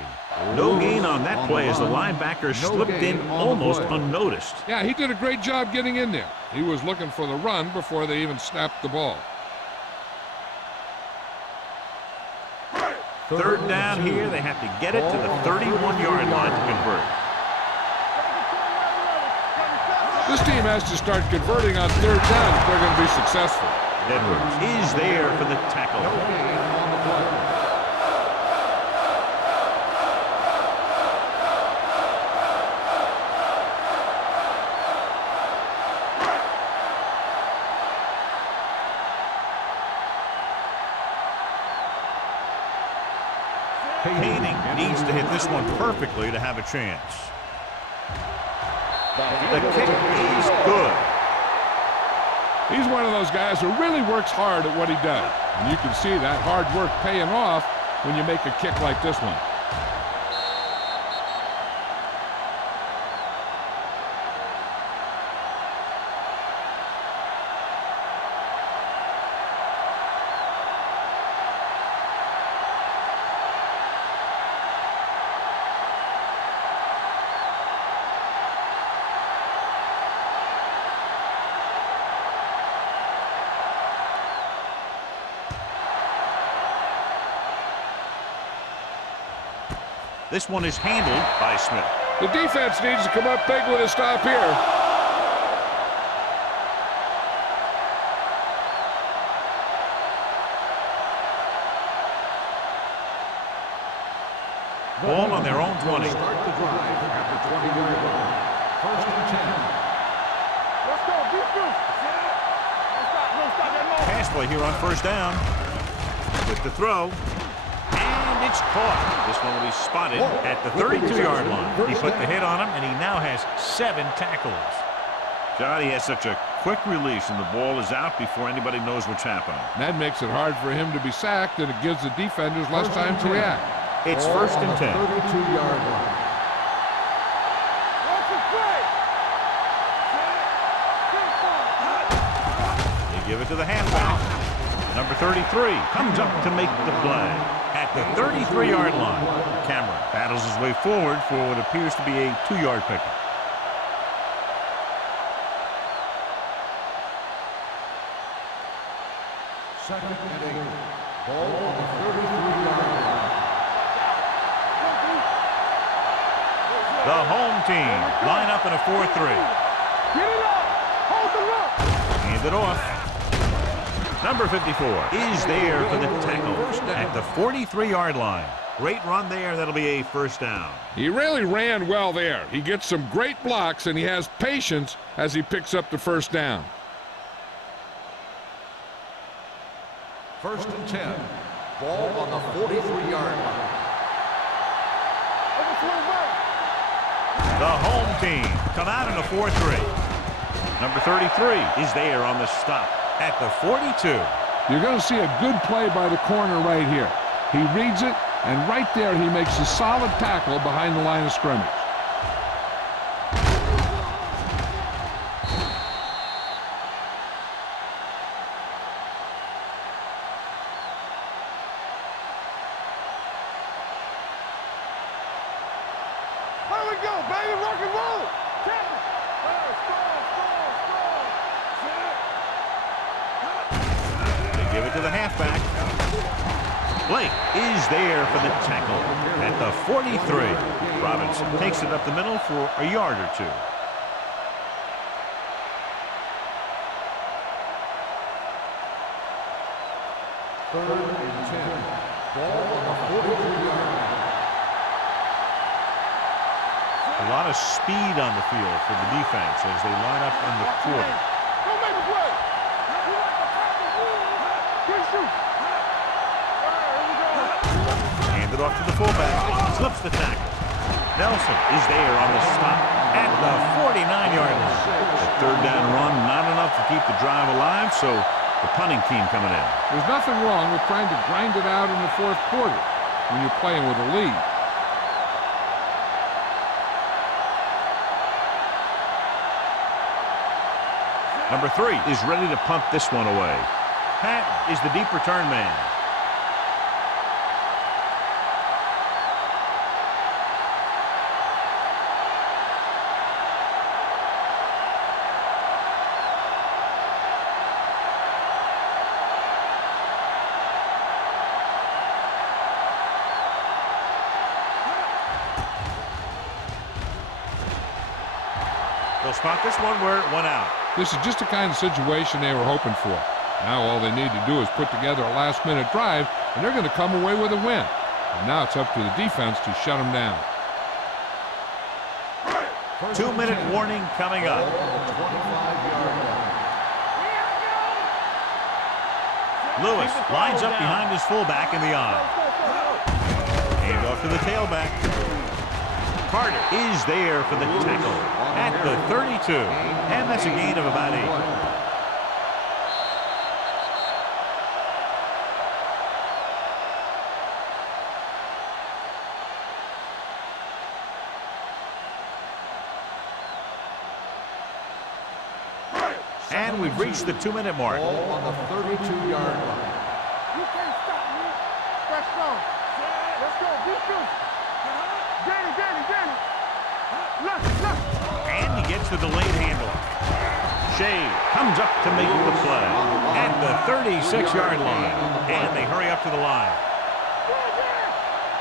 No gain on that play as the linebacker slipped in almost unnoticed. Yeah, he did a great job getting in there. He was looking for the run before they even snapped the ball. Third down here. They have to get it to the 31-yard line to convert. This team has to start converting on third down if they're going to be successful. Edwards is there for the tackle. No gain on the play. Painting needs to hit this one perfectly to have a chance. The kick is good. He's one of those guys who really works hard at what he does. And you can see that hard work paying off when you make a kick like this one. This one is handled by Smith. The defense needs to come up big with a stop here. Ball on their own 20. Start the drive at the 20-yard line. First and 10. Let's go. Beat you. Don't stop that moment. Pass play here on first down. With the throw. And it's caught. This one will be spotted at the 32-yard line. He put the hit on him, and he now has 7 tackles. John, he has such a quick release, and the ball is out before anybody knows what's happening. That makes it hard for him to be sacked, and it gives the defenders less time to react. It's first and 10. 32-yard line. Watch the play. They give it to the halfback. Number 33 comes up to make the play at the 33-yard line. Cameron battles his way forward for what appears to be a 2-yard pickup. Second and 8. Ball on the 33-yard line. The home team line up in a 4-3. Get it up. Hold the look. Hand it off. Number 54 is there for the tackle at the 43-yard line. Great run there. That'll be a first down. He really ran well there. He gets some great blocks, and he has patience as he picks up the first down. First and 10. Ball on the 43-yard line. The home team come out in a 4-3. Number 33 is there on the stop at the 42. You're going to see a good play by the corner right here. He reads it, and right there he makes a solid tackle behind the line of scrimmage. There we go, baby. Rock and roll. Tackle. Give it to the halfback. Blake is there for the tackle at the 43. Robinson takes it up the middle for a yard or two. 3rd and 10. Ball on the 43-yard line. A lot of speed on the field for the defense as they line up in the quarter. Don't make a play. Quick shoot. Hand it off to the fullback. Slips the tackle. Nelson is there on the stop at the 49-yard line. The 3rd down run, not enough to keep the drive alive, so the punting team coming in. There's nothing wrong with trying to grind it out in the 4th quarter when you're playing with a lead. Number 3 is ready to punt this one away. Pat is the deep return man. They'll spot this one where it went out. This is just the kind of situation they were hoping for. Now all they need to do is put together a last-minute drive, and they're going to come away with a win. And now it's up to the defense to shut them down. 2-minute warning coming up. Lewis lines up behind his fullback in the eye. Hand off to the tailback. Carter is there for the tackle at the 32, and that's a gain of about 8. And we've reached the 2-minute mark. Ball on the 32-yard line. You can't stop me. Fresh strong. Let's go. Deep shoot. Danny. Look. And he gets the delayed handoff. Shea comes up to make the play at the 36-yard line. And they hurry up to the line.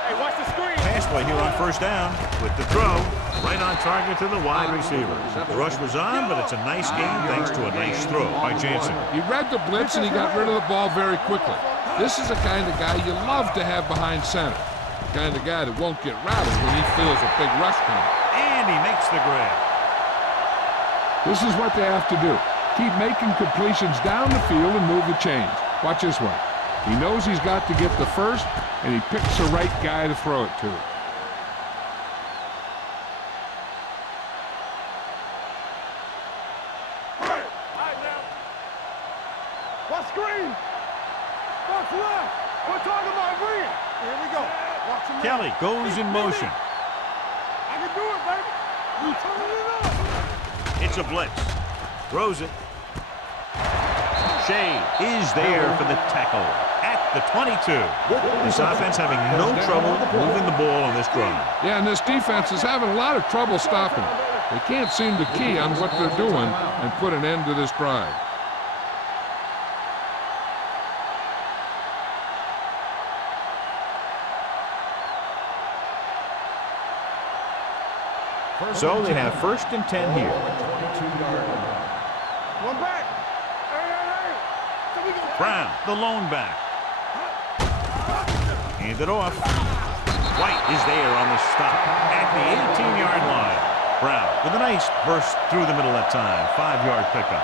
Hey, watch the screen. Pass play here on 1st down with the throw. Right on target to the wide receiver. The rush was on, but it's a nice game thanks to a nice throw by Jansen. He read the blitz and he got rid of the ball very quickly. This is the kind of guy you love to have behind center. The kind of guy that won't get rattled when he feels a big rush coming. And he makes the grab. This is what they have to do. Keep making completions down the field and move the chains. Watch this one. He knows he's got to get the first, and he picks the right guy to throw it to. What screen? What's left? We're talking about green. Here we go. Watch him. Kelly goes in motion. I can do it, baby. You turn it up. It's a blitz. Throws it. Shea is there for the tackle at the 22. This offense having no trouble moving the ball on this drive. Yeah, and this defense is having a lot of trouble stopping them. They can't seem to key on what they're doing and put an end to this drive. So they have 1st and 10 here. One back. Hey. So we go. Brown, the lone back. Hand it off. White is there on the stop at the 18-yard line. Brown with a nice burst through the middle that time. 5-yard pickup.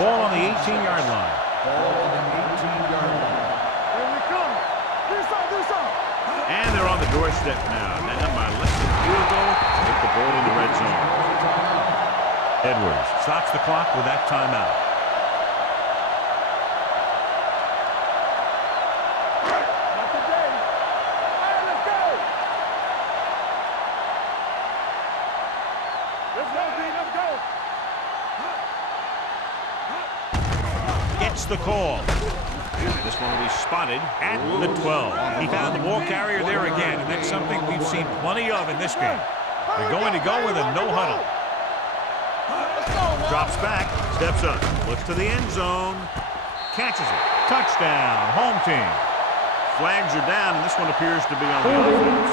Ball on the 18-yard line. Ball on the 18-yard line. Here we come. Do some. And they're on the doorstep now. Now by less than a field goal, with the ball in the red zone. Edwards stops the clock with that timeout. Not today. All right, let's go. Let's go, D. Let's go. Gets the call. This one will be spotted at the 12. He found the ball carrier there again, and that's something we've seen plenty of in this game. They're going to go with a no huddle. Drops back, steps up, looks to the end zone, catches it. Touchdown, home team. Flags are down, and this one appears to be on the offense.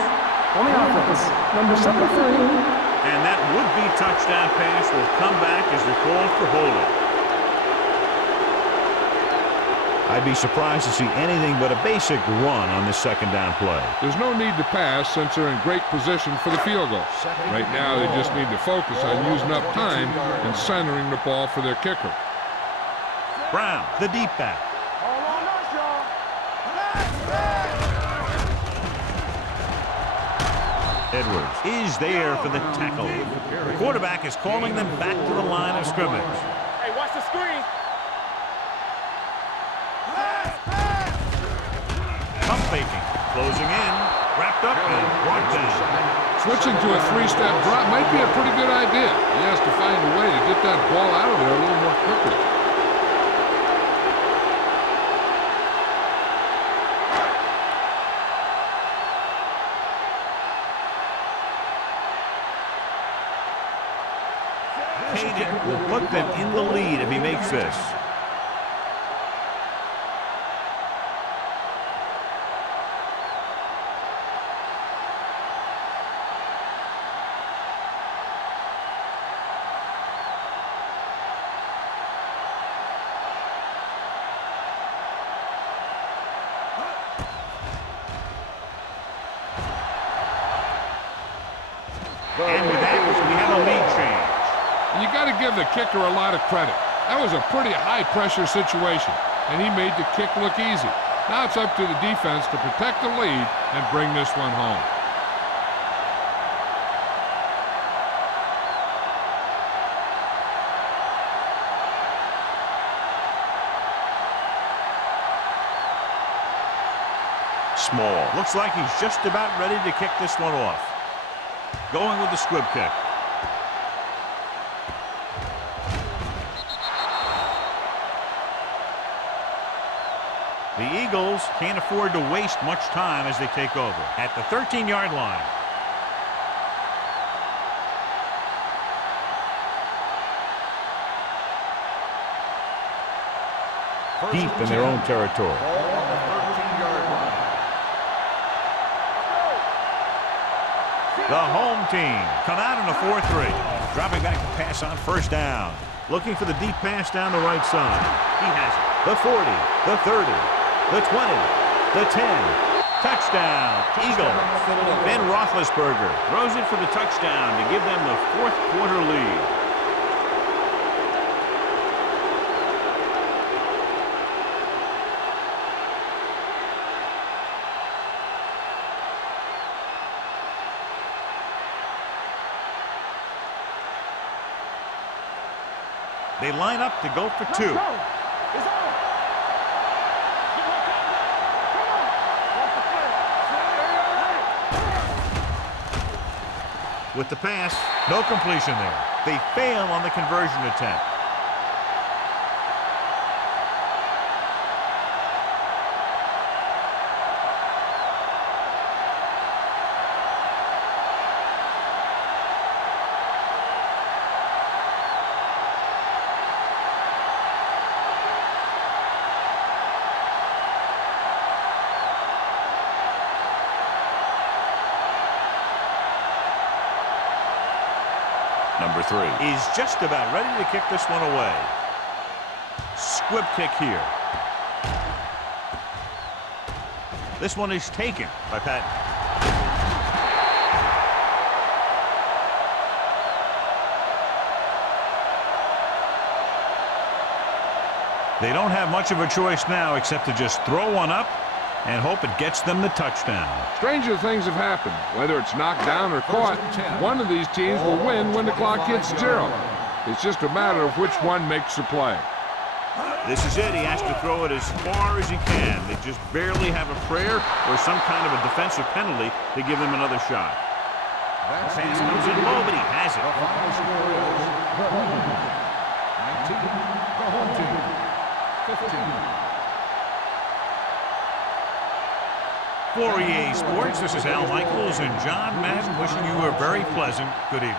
On the offense, number 73. And that would-be touchdown pass will come back as they're called for holding. I'd be surprised to see anything but a basic run on this second down play. There's no need to pass since they're in great position for the field goal. Right now, they just need to focus on using up time and centering the ball for their kicker. Brown, the deep back. Hold on us, y'all. Edwards is there for the tackle. The quarterback is calling them back to the line of scrimmage. Hey, watch the screen. Pump faking, closing in, wrapped up and brought down. Switching to a three-step drop might be a pretty good idea. He has to find a way to get that ball out of there a little more quickly. Caden will put them in the lead if he makes this. And with that, we have a lead change. And you got to give the kicker a lot of credit. That was a pretty high-pressure situation, and he made the kick look easy. Now it's up to the defense to protect the lead and bring this one home. Small. Looks like he's just about ready to kick this one off. Going with the squib kick. The Eagles can't afford to waste much time as they take over at the 13-yard line. Deep in their own territory. The home team come out in a 4-3. Dropping back to pass on first down. Looking for the deep pass down the right side. He has it. The 40, the 30, the 20, the 10. Touchdown, Eagles. Ben Roethlisberger throws it for the touchdown to give them the fourth quarter lead. They line up to go for two. It's on. Get more contact. Come on. Watch the play. With the pass, no completion there. They fail on the conversion attempt. Number 3 is just about ready to kick this one away. Squib kick here. This one is taken by Patton. They don't have much of a choice now except to just throw one up and hope it gets them the touchdown. Stranger things have happened. Whether it's knocked down or caught, one of these teams will win when the clock hits 0. It's just a matter of which one makes the play. This is it. He has to throw it as far as he can. They just barely have a prayer or some kind of a defensive penalty to give them another shot. Pass comes in low, but he has it. The final score is 19. The home team, 15. For EA Sports, this is Al Michaels and John Madden wishing you a very pleasant good evening.